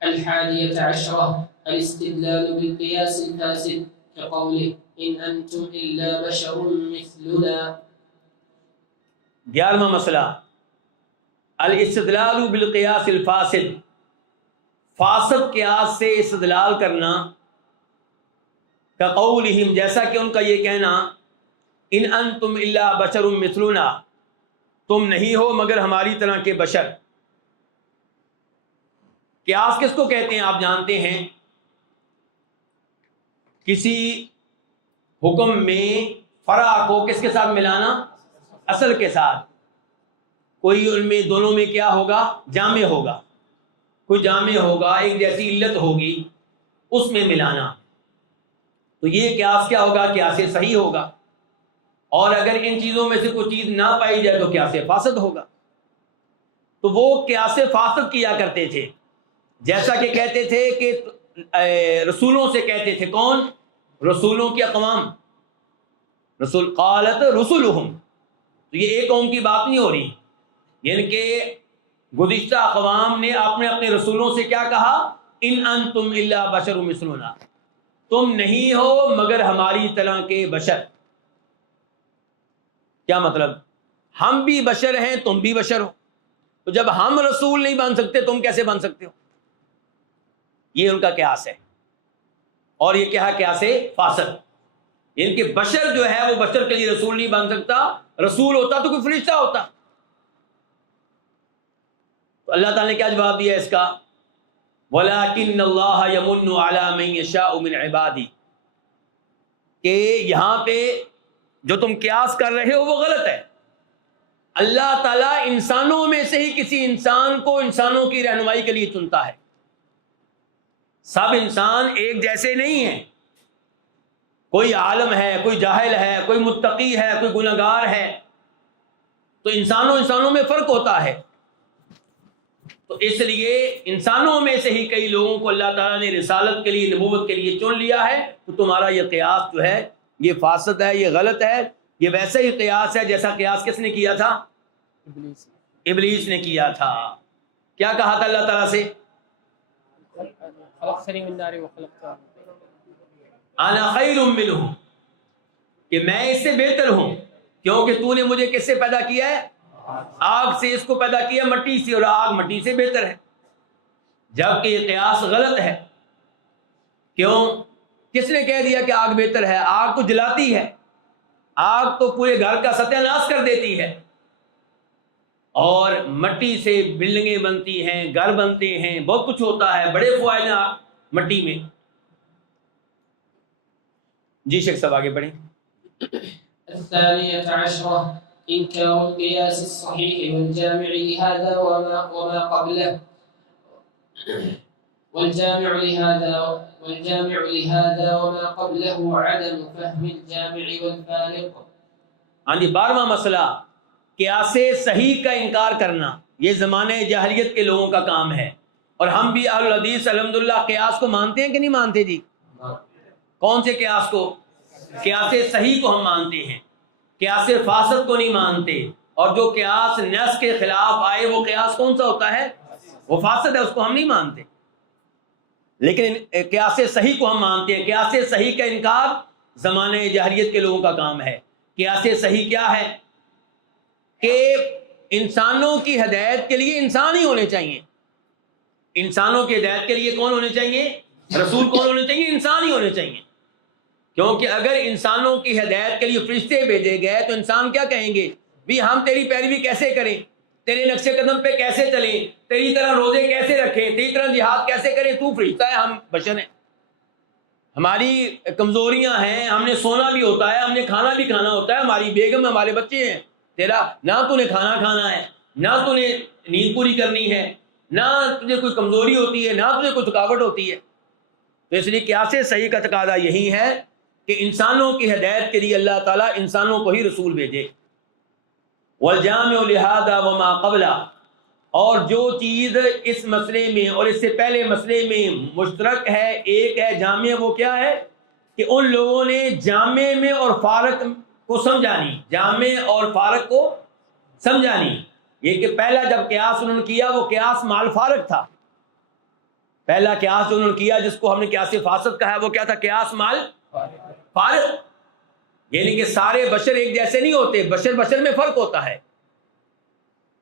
الحادية عشرة الاستدلال بالقياس الفاسد كقوله إن أنتم إلا بشر مثلنا۔ 11واں مسئلہ الاستدلال بالقیاس الفاسد، فاسد قیاس سے استدلال کرنا، کقولہم جیسا کہ ان کا یہ کہنا، ان انتم الا بشر مثلنا، تم نہیں ہو مگر ہماری طرح کے بشر۔ قیاس کس کو کہتے ہیں آپ جانتے ہیں؟ کسی حکم میں فرع کو کس کے ساتھ ملانا؟ اصل کے ساتھ۔ کوئی ان میں دونوں میں کیا ہوگا؟ جامع ہوگا، کوئی جامع ہوگا، ایک جیسی علت ہوگی، اس میں ملانا، تو یہ قیاس کیا ہوگا؟ قیاس صحیح ہوگا۔ اور اگر ان چیزوں میں سے کوئی چیز نہ پائی جائے تو قیاس فاسد ہوگا۔ تو وہ قیاس فاسد کیا کرتے تھے، جیسا کہ کہتے تھے کہ رسولوں سے کہتے تھے، کون؟ رسولوں کی اقوام، رسول قالت رسولہم، تو یہ ایک قوم کی بات نہیں ہو رہی، یعنی کہ گزشتہ اقوام نے اپنے رسولوں سے کیا کہا؟ ان انتم الا بشر مثلنا، تم نہیں ہو مگر ہماری طرح کے بشر۔ کیا مطلب؟ ہم بھی بشر ہیں، تم بھی بشر ہو، تو جب ہم رسول نہیں بن سکتے تم کیسے بن سکتے ہو؟ یہ ان کا قیاس ہے، اور یہ کیا ہے؟ قیاس فاسد، یعنی کہ بشر جو ہے وہ بشر کے لیے رسول نہیں بن سکتا، رسول ہوتا تو کوئی فرشتہ ہوتا۔ تو اللہ تعالیٰ نے کیا جواب دیا اس کا؟ وَلَٰكِنَّ اللَّهَ يَمُنُّ عَلَىٰ مَن يَشَاءُ مِنْ عِبَادِهِ، کہ یہاں پہ جو تم قیاس کر رہے ہو وہ غلط ہے۔ اللہ تعالیٰ انسانوں میں سے ہی کسی انسان کو انسانوں کی رہنمائی کے لیے چنتا ہے۔ سب انسان ایک جیسے نہیں ہیں، کوئی عالم ہے، کوئی جاہل ہے، کوئی متقی ہے، کوئی گنہگار ہے، تو انسانوں میں فرق ہوتا ہے۔ تو اس لیے انسانوں میں سے ہی کئی لوگوں کو اللہ تعالیٰ نے رسالت کے لیے، نبوت کے لیے چن لیا ہے، تو تمہارا یہ قیاس جو ہے یہ فاسد ہے، یہ غلط ہے، یہ ویسا ہی قیاس ہے جیسا قیاس کس نے کیا تھا؟ ابلیس نے کیا تھا۔ کیا کہا تھا اللہ تعالیٰ سے؟ انا خیر منہ، کہ میں اس سے بہتر ہوں، کیونکہ تو نے مجھے کس سے پیدا کیا ہے؟ آگ سے، اس کو پیدا کیا مٹی سے، اور آگ مٹی سے بہتر ہے، جبکہ یہ قیاس غلط ہے۔ کیوں؟ کس نے کہہ دیا کہ آگ بہتر ہے؟ آگ تو جلاتی ہے، آگ تو پورے گھر کا ستیہ ناش کر دیتی ہے، اور مٹی سے بلڈنگیں بنتی ہیں، گھر بنتے ہیں، بہت کچھ ہوتا ہے، بڑے فوائد ہیں مٹی میں۔ جی شیخ صاحب آگے پڑھیں۔ الثانية عشرة إنكار القياس الصحيح والجامع لهذا وما قبله، والجامع لهذا وما قبله عدم فهم الجامع والفارق۔ ہاں جی، 12واں مسئلہ قیاس صحیح کا انکار کرنا، یہ زمانے جاہلیت کے لوگوں کا کام ہے، اور ہم بھی اہل الحدیث الحمدللہ قیاس کو مانتے ہیں کہ نہیں مانتے؟ جی کون سے قیاس کو؟ قیاس صحیح کو ہم مانتے ہیں، قیاس فاسد کو نہیں مانتے، اور جو قیاس نص کے خلاف آئے وہ قیاس کون سا ہوتا ہے؟ وہ فاسد ہے، اس کو ہم نہیں مانتے، لیکن قیاس صحیح کو ہم مانتے ہیں۔ قیاس صحیح کا انکار زمانے جاہلیت کے لوگوں کا کام ہے۔ قیاس صحیح کیا ہے؟ کہ انسانوں کی ہدایت کے لیے انسان ہی ہونے چاہیے۔ انسانوں کی ہدایت کے لیے کون ہونے چاہیے؟ رسول کون ہونے چاہیے؟ انسان ہی ہونے چاہیے، کیونکہ اگر انسانوں کی ہدایت کے لیے فرشتے بھیجے گئے تو انسان کیا کہیں گے؟ بھی ہم تیری پیروی کیسے کریں، تیرے نقش قدم پہ کیسے چلیں، تیری طرح روزے کیسے رکھیں، تیری طرح جہاد کیسے کریں، تو فرشتہ ہے، ہم بشر ہیں، ہماری کمزوریاں ہیں، ہم نے سونا بھی ہوتا ہے، ہم نے کھانا بھی کھانا ہوتا ہے، ہماری بیگم ہمارے بچے ہیں، تیرا نہ تو نے کھانا کھانا ہے، نہ تو نے نیند پوری کرنی ہے، نہ تجھے کوئی کمزوری ہوتی ہے، نہ تجھے کوئی تھکاوٹ ہوتی ہے۔ تو اس لیے قیاس صحیح کا تقاضا یہی ہے کہ انسانوں کی ہدایت کے لیے اللہ تعالیٰ انسانوں کو ہی رسول بھیجے۔ والجامع لہذا وما قبلہ، اور جو چیز اس مسئلے میں اور اس سے پہلے مسئلے میں مشترک ہے، ایک ہے جامع، وہ کیا ہے کہ ان لوگوں نے جامع میں اور فارق کو سمجھا نہیں، جامع اور فارق کو سمجھا نہیں۔ یہ کہ پہلا جب قیاس انہوں نے کیا وہ قیاس مال فارق تھا، پہلا قیاس جو انہوں نے کیا جس کو ہم نے قیاس فاسد کہا ہے وہ کیا تھا؟ قیاس مال فارق، یعنی کہ سارے بشر ایک جیسے نہیں ہوتے، بشر بشر میں فرق ہوتا ہے۔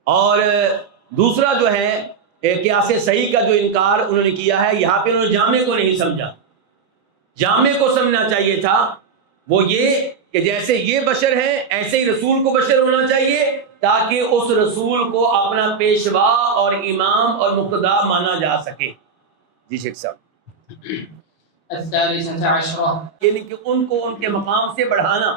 اور دوسرا جو ہے قیاس صحیح کا جو انکار انہوں نے کیا ہے، یہاں پہ انہوں نے جامع کو نہیں سمجھا۔ جامع کو سمجھنا چاہیے تھا، وہ یہ کہ جیسے یہ بشر ہیں ایسے ہی رسول کو بشر ہونا چاہیے، تاکہ اس رسول کو اپنا پیشوا اور امام اور مقتدا مانا جا سکے۔ جی شیخ صاحب۔ الثالثة عشرة یعنی کہ ان کو ان کے مقام سے بڑھانا،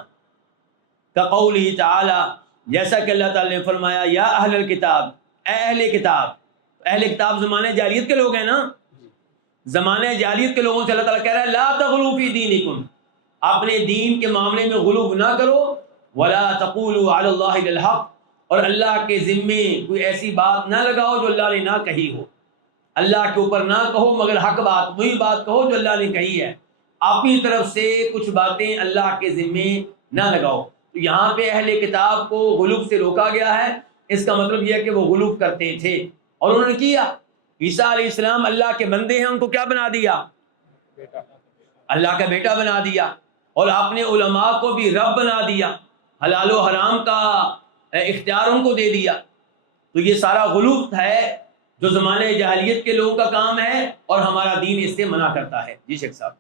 کقولہ تعالی، جیسا کہ اللہ تعالی نے فرمایا یا اہل الکتاب، اے اہل کتاب۔ اہل کتاب زمانے جاہلیت کے لوگ ہیں نا، زمانے جاہلیت کے لوگوں سے اللہ تعالیٰ کہہ رہا ہے لا تغلوا فی دینکم، اپنے دین کے معاملے میں غلو نہ کرو، ولا تقولوا علی اللہ الا الحق، اور اللہ کے ذمے کوئی ایسی بات نہ لگاؤ جو اللہ نے نہ کہی ہو، اللہ کے اوپر نہ کہو مگر حق بات، وہی بات کہو جو اللہ نے کہی ہے، اپنی طرف سے کچھ باتیں اللہ کے ذمے نہ لگاؤ۔ تو یہاں پہ اہل کتاب کو غلو سے روکا گیا ہے، اس کا مطلب یہ ہے کہ وہ غلو کرتے تھے اور انہوں نے کیا۔ عیسیٰ علیہ السلام اللہ کے بندے ہیں، ان کو کیا بنا دیا؟ اللہ کا بیٹا بنا دیا، اور اپنے علماء کو بھی رب بنا دیا، حلال و حرام کا اختیار ان کو دے دیا۔ تو یہ سارا غلو ہے جو زمانے جاہلیت کے لوگوں کا کام ہے، اور ہمارا دین اس سے منع کرتا ہے۔ جی شیخ صاحب۔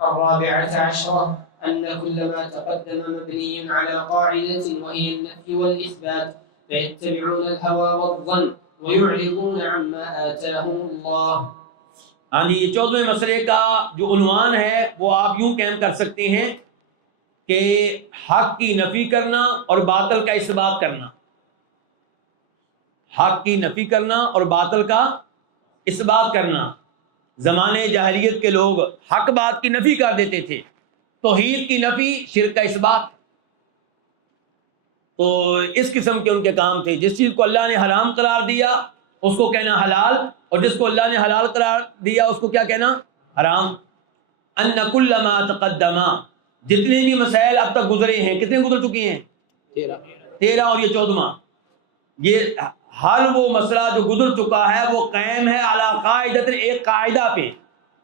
الرابعة عشرة أن كل ما تقدم مبني على قاعدة وهي النفي والإثبات، فيتبعون الهوى والظن ويعرضون عما آتاهم الله۔ ہاں جی، یہ 14ویں مسئلے کا جو عنوان ہے وہ آپ یوں قائم کر سکتے ہیں کہ حق کی نفی کرنا اور باطل کا اثبات کرنا، حق کی نفی کرنا اور باطل کا اثبات کرنا۔ زمانے جاہلیت کے لوگ حق بات کی نفی کر دیتے تھے، توحید کی نفی، شرک کا اثبات۔ تو اس قسم کے ان کے کام تھے، جس چیز کو اللہ نے حرام قرار دیا اس کو کہنا حلال، اور جس کو اللہ نے حلال قرار دیا اس کو کیا کہنا؟ حرام۔ ان کل ما تقدم، جتنے بھی مسائل اب تک گزرے ہیں، کتنے گزر چکے ہیں؟ 13 اور یہ 14واں۔ یہ ہر وہ مسئلہ جو گزر چکا ہے وہ قائم ہے علی قاعدۃ، ایک قاعدہ پہ،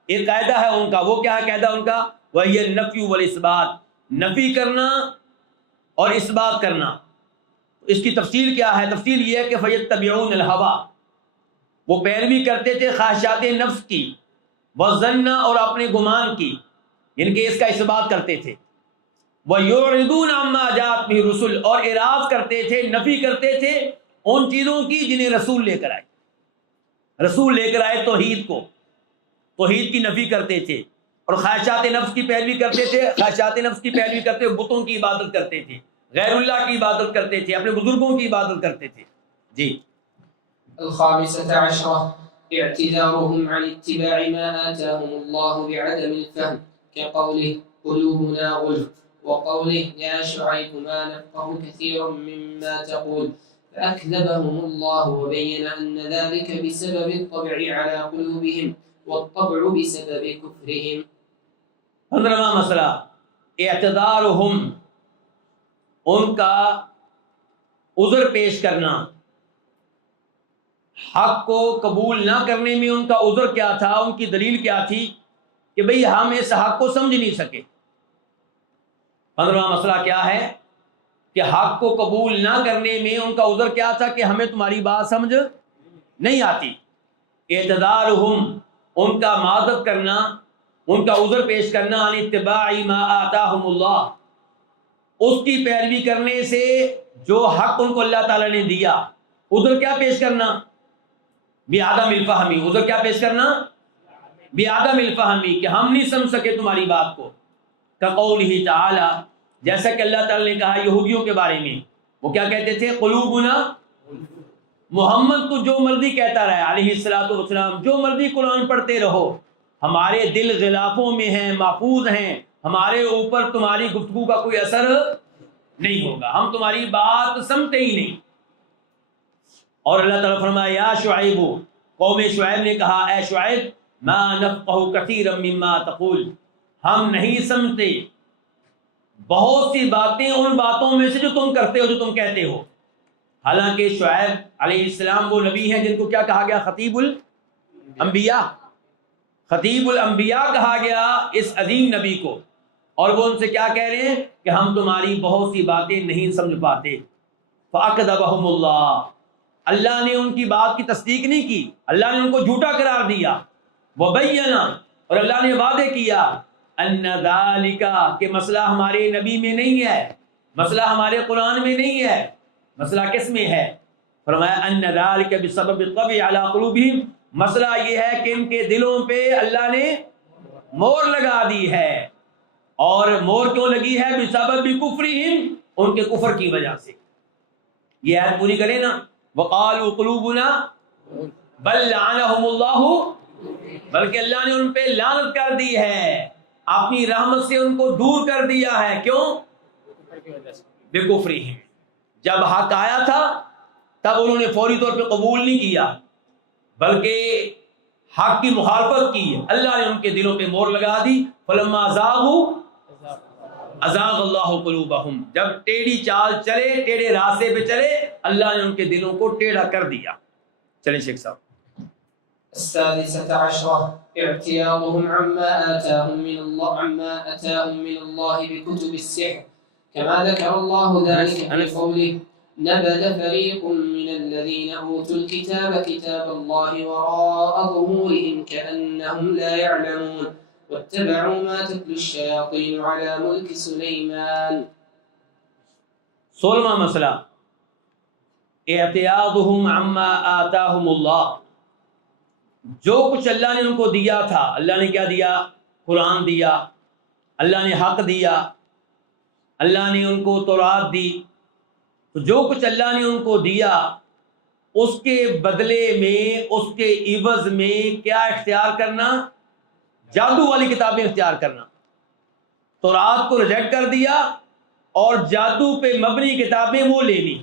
ایک قاعدہ ہے ان کا۔ وہ کیا ہے قاعدہ ان کا؟ وہی النفی والاثبات، نفی کرنا اور اثبات کرنا۔ اس کی تفصیل کیا ہے؟ تفصیل یہ ہے کہ فیتبعون الہویٰ، وہ پیروی کرتے تھے خواہشات نفس کی، والظن، اور اپنے گمان کی، یعنی کہ اس کا اثبات کرتے تھے۔ وَيُعْرِضُونَ عَمَّا جَاءَتْ بِهِ الرُّسُلُ، اور اعراض کرتے تھے، نفی کرتے تھے ان چیزوں کی جنہیں رسول لے کر آئے، رسول لے کر آئے توحید کو، توحید کی نفی کرتے تھے، اور خواہشات نفس کی پیروی کرتے تھے، خواہشات نفس کی پیروی کرتے ہوئے بتوں کی عبادت کرتے تھے، غیر اللہ کی عبادت کرتے تھے، اپنے بزرگوں کی عبادت کرتے تھے۔ جی۔ الخامسة عشرة اعتذارهم عن اتباع ما آتاهم الله بعدم الفهم، كقوله قلوبنا غلف، وقوله يا شعيب ما نفقه كثيرا مما تقول، فأكذبهم الله وبين أن ذلك بسبب الطبع على قلوبهم والطبع بسبب كفرهم۔ 15واں مسئلہ اعتذارهم، ان کا عذر پیش کرنا۔ حق کو قبول نہ کرنے میں ان کا عذر کیا تھا، ان کی دلیل کیا تھی کہ بھئی ہم اس حق کو سمجھ نہیں سکے۔ 15واں مسئلہ کیا ہے کہ حق کو قبول نہ کرنے میں ان کا عذر کیا تھا کہ ہمیں تمہاری بات سمجھ نہیں آتی۔ اعتذارهم، ان کا معذرت کرنا، ان کا عذر پیش کرنا، عن اتباع ما آتاهم اللہ، اس کی پیروی کرنے سے جو حق ان کو اللہ تعالیٰ نے دیا۔ عذر کیا پیش کرنا؟ بعدم الفہمی، عذر کیا پیش کرنا؟ بعدم الفہمی، کہ ہم نہیں سمجھ سکے تمہاری بات کو۔ کقولہ تعالی، جیسا کہ اللہ تعالیٰ نے کہا یہودیوں کے بارے میں، وہ کیا کہتے تھے؟ قلوبنا، محمد تو جو مرضی کہتا رہے علیہ الصلوۃ والسلام، جو مرضی قرآن پڑھتے رہو، ہمارے دل غلافوں میں ہیں، محفوظ ہیں، ہمارے اوپر تمہاری گفتگو کا کوئی اثر نہیں ہوگا، ہم تمہاری بات سمجھتے ہی نہیں۔ اور اللہ تعالیٰ فرمایا یا شعیب، قوم شعیب نے کہا اے شعیب ما نفقہ کثیرا مما تقول، ہم نہیں سمجھتے بہت سی باتیں ان باتوں میں سے جو تم کرتے ہو، جو تم کہتے ہو۔ حالانکہ شعیب علیہ السلام وہ نبی ہیں جن کو کیا کہا گیا؟ خطیب الانبیاء، خطیب الانبیاء کہا گیا اس عظیم نبی کو، اور وہ ان سے کیا کہہ رہے ہیں کہ ہم تمہاری بہت سی باتیں نہیں سمجھ پاتے۔ فأکذبہم اللہ، اللہ نے ان کی بات کی تصدیق نہیں کی، اللہ نے ان کو جھوٹا قرار دیا۔ وبین، اور اللہ نے واضح کیا ان ذالک، کہ مسئلہ ہمارے نبی میں نہیں ہے، مسئلہ ہمارے قرآن میں نہیں ہے، مسئلہ کس میں ہے؟ فرمایا ان ذالک بسبب الطبع علی قلوبہم، مسئلہ یہ ہے کہ ان کے دلوں پہ اللہ نے مور لگا دی ہے۔ اور مور کیوں لگی ہے؟ بسبب کفرہم، ان کے کفر کی وجہ سے۔ یہ آیت پوری کریں نا، وقالوا قلوبنا بل لعنہم اللہ، بلکہ اللہ نے ان پہ لعنت کر دی ہے، اپنی رحمت سے ان کو دور کر دیا ہے۔ کیوں؟ بکفرہم، جب حق آیا تھا تب انہوں نے فوری طور پہ قبول نہیں کیا، بلکہ حق کی مخالفت کی، اللہ نے ان کے دلوں پہ مور لگا دی۔ فلما زاغوا ازاغ اللہ قلوبہم، جب ٹیڑھی چال چلے، ٹیڑھے راستے پہ چلے، اللہ نے ان کے دلوں کو ٹیڑھا کر دیا۔ چلیں شیخ صاحب۔ السادسة عشرة اعتياضهم عما آتاهم من الله بكتب السحر، كما ذكر الله ذلك في قوله نبذ فريق من الذين أوتوا الكتاب كتاب الله وراء ظهورهم كأنهم لا يعلمون واتبعوا ما تتلو الشياطين على ملك سليمان۔ 16واں مسئلہ اعتیاضهم عما آتاهم اللہ، جو کچھ اللہ نے ان کو دیا تھا، اللہ نے کیا دیا؟ قرآن دیا، اللہ نے حق دیا، اللہ نے ان کو تورات دی، تو جو کچھ اللہ نے ان کو دیا اس کے بدلے میں، اس کے عوض میں کیا اختیار کرنا؟ جادو والی کتابیں اختیار کرنا۔ تورات کو ریجیکٹ کر دیا اور جادو پہ مبنی کتابیں وہ لے لی۔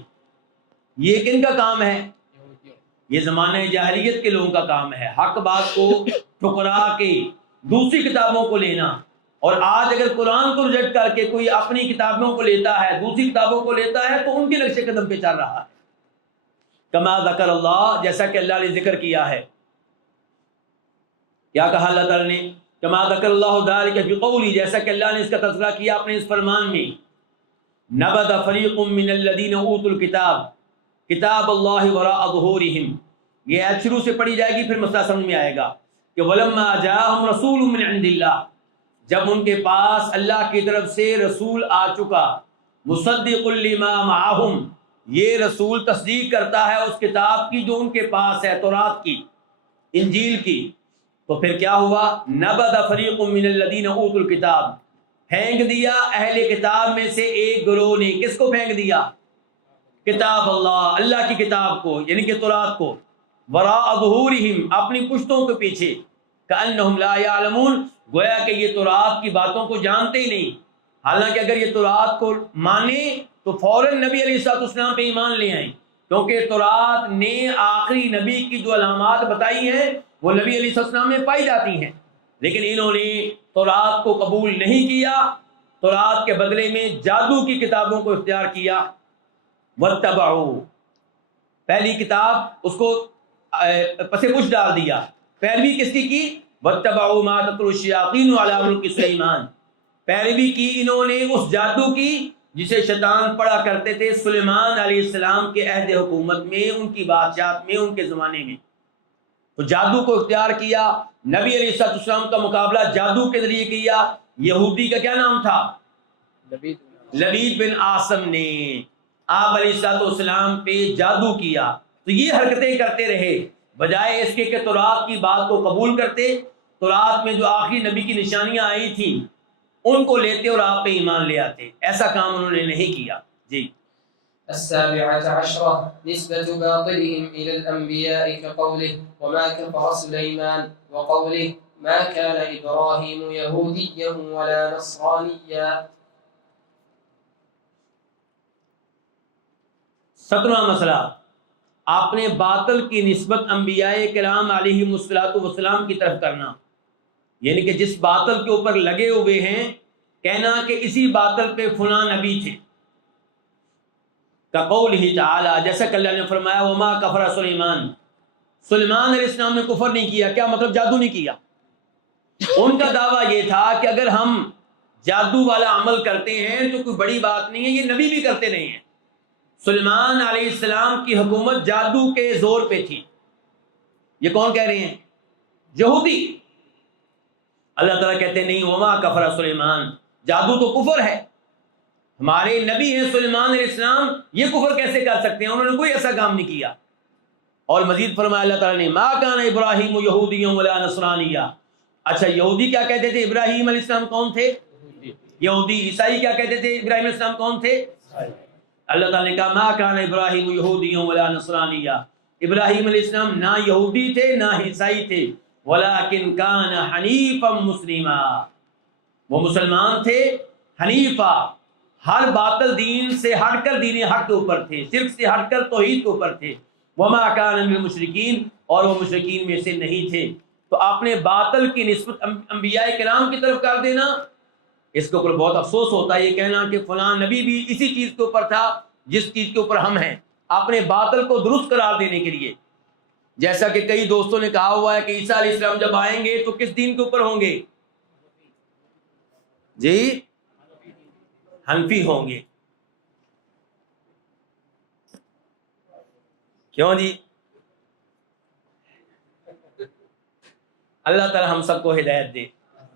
یہ کن کا کام ہے؟ یہ زمانہ جاہلیت کے لوگوں کا کام ہے، حق بات کو ٹھکرا کے دوسری کتابوں کو لینا۔ اور آج اگر قرآن کو ریجیکٹ کر کے کوئی اپنی کتابوں کو لیتا ہے، دوسری کتابوں کو لیتا ہے، تو ان کے نقش قدم پہ چل رہا ہے۔ کما ذکر اللہ، جیسا کہ اللہ نے ذکر کیا ہے۔ کیا کہا اللہ تعالیٰ نے؟ کما ذکر اللہ ذلک فی قولی، جیسا کہ اللہ نے اس کا تذکرہ کیا اپنے اس فرمان میں۔ نبذ فریق من الذین اوتوا الکتاب کتاب اللہ وراء ظہورہم، یہ آیت شروع سے پڑھی جائے گی پھر مسئلہ سمجھ میں آئے گا کہ ولما جاءہم رسول من عند اللہ، جب ان کے پاس اللہ کی طرف سے رسول آ چکا، مصدق لما معہم، یہ رسول تصدیق کرتا ہے اس کتاب کی جو ان کے پاس ہے، تورات کی، انجیل کی، تو پھر کیا ہوا؟ نبذ فریق من الذین اوتوا الکتاب، پھینک دیا اہل کتاب میں سے ایک گروہ نے، کس کو پھینک دیا؟ کتاب اللہ، اللہ کی کتاب کو، یعنی کہ تورات کو، وراء ظہورہم، اپنی پشتوں کے پیچھے، کأنہم لا یعلمون، گویا کہ یہ تورات کی باتوں کو جانتے ہی نہیں۔ حالانکہ اگر یہ تورات کو مانے تو فوراً نبی علیہ الصلوۃ والسلام پہ ایمان لے آئیں، کیونکہ تورات نے آخری نبی کی جو علامات بتائی ہیں وہ نبی علیہ الصلوۃ والسلام میں پائی جاتی ہیں، لیکن انہوں نے تورات کو قبول نہیں کیا، تورات کے بدلے میں جادو کی کتابوں کو اختیار کیا۔ واتبعوا، پہلی کتاب اس کو پس پش ڈال دیا، پیروی کس کی؟ واتبعوا ما تتلو الشیاطین علی ملک سلیمان، پیروی کی انہوں نے اس جادو کی جسے شیطان پڑھا کرتے تھے سلیمان علیہ السلام کے عہد حکومت میں، ان کی بادشاہت میں، ان کے زمانے میں۔ تو جادو کو اختیار کیا، نبی علیہ السلام کا مقابلہ جادو کے ذریعے کیا۔ یہودی کا کیا نام تھا؟ لبید بن عاصم نے آپ علیہ السلام پہ جادو کیا، تو یہ حرکتیں کرتے رہے، بجائے اس کے کہ تورات کی بات کو قبول کرتے، تورات میں جو آخری نبی کی نشانیاں آئی تھیں ان کو لیتے اور آپ پہ ایمان لے آتے۔ ایسا کام انہوں نے نہیں کیا۔ جی۔ السابعة عشرة نسبة باطلهم إلى الأنبياء كقوله وما كفر سليمان، وقوله ما كان إبراهيم يهوديا ولا نصرانيا۔ 17واں مسئلہ آپ نے باطل کی نسبت انبیاء کرام علیہم الصلوۃ والسلام کی طرف کرنا، یعنی کہ جس باطل کے اوپر لگے ہوئے ہیں کہنا کہ اسی باطل پہ فلاں نبی تھے، کقولہ تعالی، جیسا کہ اللہ نے فرمایا وما کفر سلیمان، سلیمان علیہ السلام نے کفر نہیں کیا۔ کیا مطلب؟ جادو نہیں کیا۔ ان کا دعویٰ یہ تھا کہ اگر ہم جادو والا عمل کرتے ہیں تو کوئی بڑی بات نہیں ہے، یہ نبی بھی کرتے نہیں ہیں۔ سلیمان علیہ السلام کی حکومت جادو کے زور پہ تھی۔ یہ کون کہہ رہے ہیں؟ یہودی۔ اللہ تعالیٰ کہتے ہیں نہیں، وما کفر سلیمان، جادو تو کفر ہے، ہمارے نبی ہیں سلیمان علیہ السلام، یہ کفر کیسے کر سکتے ہیں؟ انہوں نے کوئی ایسا کام نہیں کیا۔ اور مزید فرمایا اللہ تعالیٰ نے ما کان ابراہیم یہودیا ولا نصرانیا۔ اچھا، یہودی کیا کہتے تھے؟ ابراہیم علیہ السلام کون تھے؟ یہودی۔ عیسائی کیا کہتے تھے؟ ابراہیم علیہ السلام کون تھے؟ اللہ تعالیٰ نے کہا ما کان ابراہیم یہودیا ولا نصرانیا، ابراہیم علیہ السلام نہ یہودی تھے نہ عیسائی تھے، ولکن کان حنیفا مسلما، وہ مسلمان تھے، حنیفہ، ہر باطل دین سے ہٹ کر دین حق کے اوپر تھے، شرک سے ہٹ کر توحید کے اوپر تھے، وما کان من المشرکین، اور وہ مشرکین میں سے نہیں تھے۔ تو آپ نے باطل کی نسبت انبیاء کرام کی طرف کر دینا، اس کے اوپر بہت افسوس ہوتا ہے، یہ کہنا کہ فلاں نبی بھی اسی چیز کے اوپر تھا جس چیز کے اوپر ہم ہیں، آپ نے باطل کو درست قرار دینے کے لیے۔ جیسا کہ کئی دوستوں نے کہا ہوا ہے کہ عیسیٰ علیہ السلام جب آئیں گے تو کس دین کے اوپر ہوں گے؟ جی، حنفی ہوں گے۔ کیوں جی؟ اللہ تعالی ہم سب کو ہدایت دے۔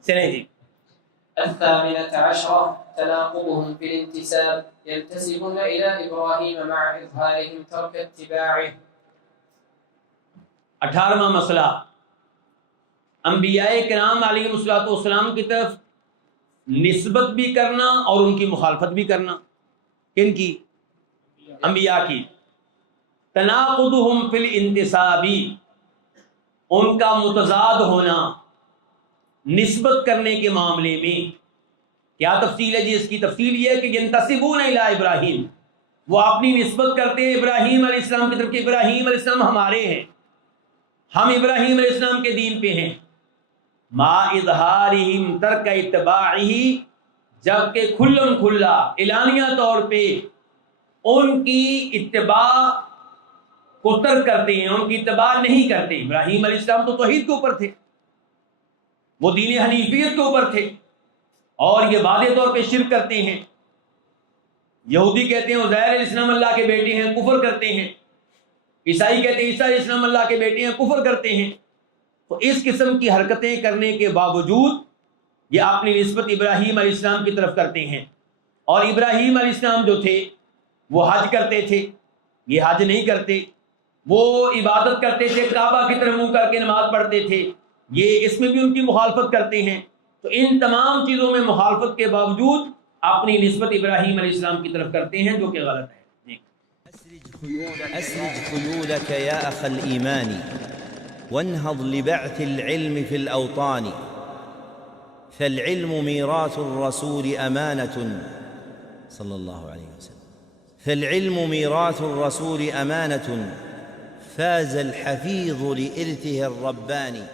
چلیں جی۔ الثامنة عشرة تناقضهم في الانتساب، ينتسبون إلى إبراهيم مع إظهارهم ترك اتباعه۔ 18واں مسئلہ، انبیاء کرام علیہ الصلوۃ والسلام کی طرف نسبت بھی کرنا اور ان کی مخالفت بھی کرنا۔ کن کی؟ انبیاء کی۔ تناقضهم فی الانتساب، ان کا متضاد ہونا نسبت کرنے کے معاملے میں۔ کیا تفصیل ہے جی؟ اس کی تفصیل یہ ہے کہ ینتسبون الی ابراہیم، وہ اپنی نسبت کرتے ہیں ابراہیم علیہ السلام کی طرف کہ ابراہیم علیہ السلام ہمارے ہیں، ہم ابراہیم علیہ السلام کے دین پہ ہیں، ما اظہارہم ترک اتباعہ، جبکہ کھلم کھلا اعلانیہ طور پہ ان کی اتباع کو ترک کرتے ہیں، ان کی اتباع نہیں کرتے۔ ابراہیم علیہ السلام تو توحید کے اوپر تھے، وہ دین حنیفیت کے اوپر تھے، اور یہ واضح طور پہ شرک کرتے ہیں۔ یہودی کہتے ہیں عزیر علیہ السلام اللہ کے بیٹے ہیں، کفر کرتے ہیں۔ عیسائی کہتے ہیں عیسیٰ علیہ السلام اللہ کے بیٹے ہیں، کفر کرتے ہیں۔ تو اس قسم کی حرکتیں کرنے کے باوجود یہ اپنی نسبت ابراہیم علیہ السلام کی طرف کرتے ہیں۔ اور ابراہیم علیہ السلام جو تھے وہ حج کرتے تھے، یہ حج نہیں کرتے، وہ عبادت کرتے تھے، کعبہ کی طرف منہ کر کے نماز پڑھتے تھے، یہ اس میں بھی ان کی مخالفت کرتے ہیں۔ تو ان تمام چیزوں میں مخالفت کے باوجود اپنی نسبت ابراہیم علیہ السلام کی طرف کرتے ہیں، جو کہ غلط ہے۔ أسرج خيولك يا أخ الإيمان وانهض لبعث العلم في الأوطان، فالعلم ميراث الرسول أمانة صلى الله عليه وسلم، فالعلم ميراث الرسول أمانة فاز الحفيظ لإرثه الرباني.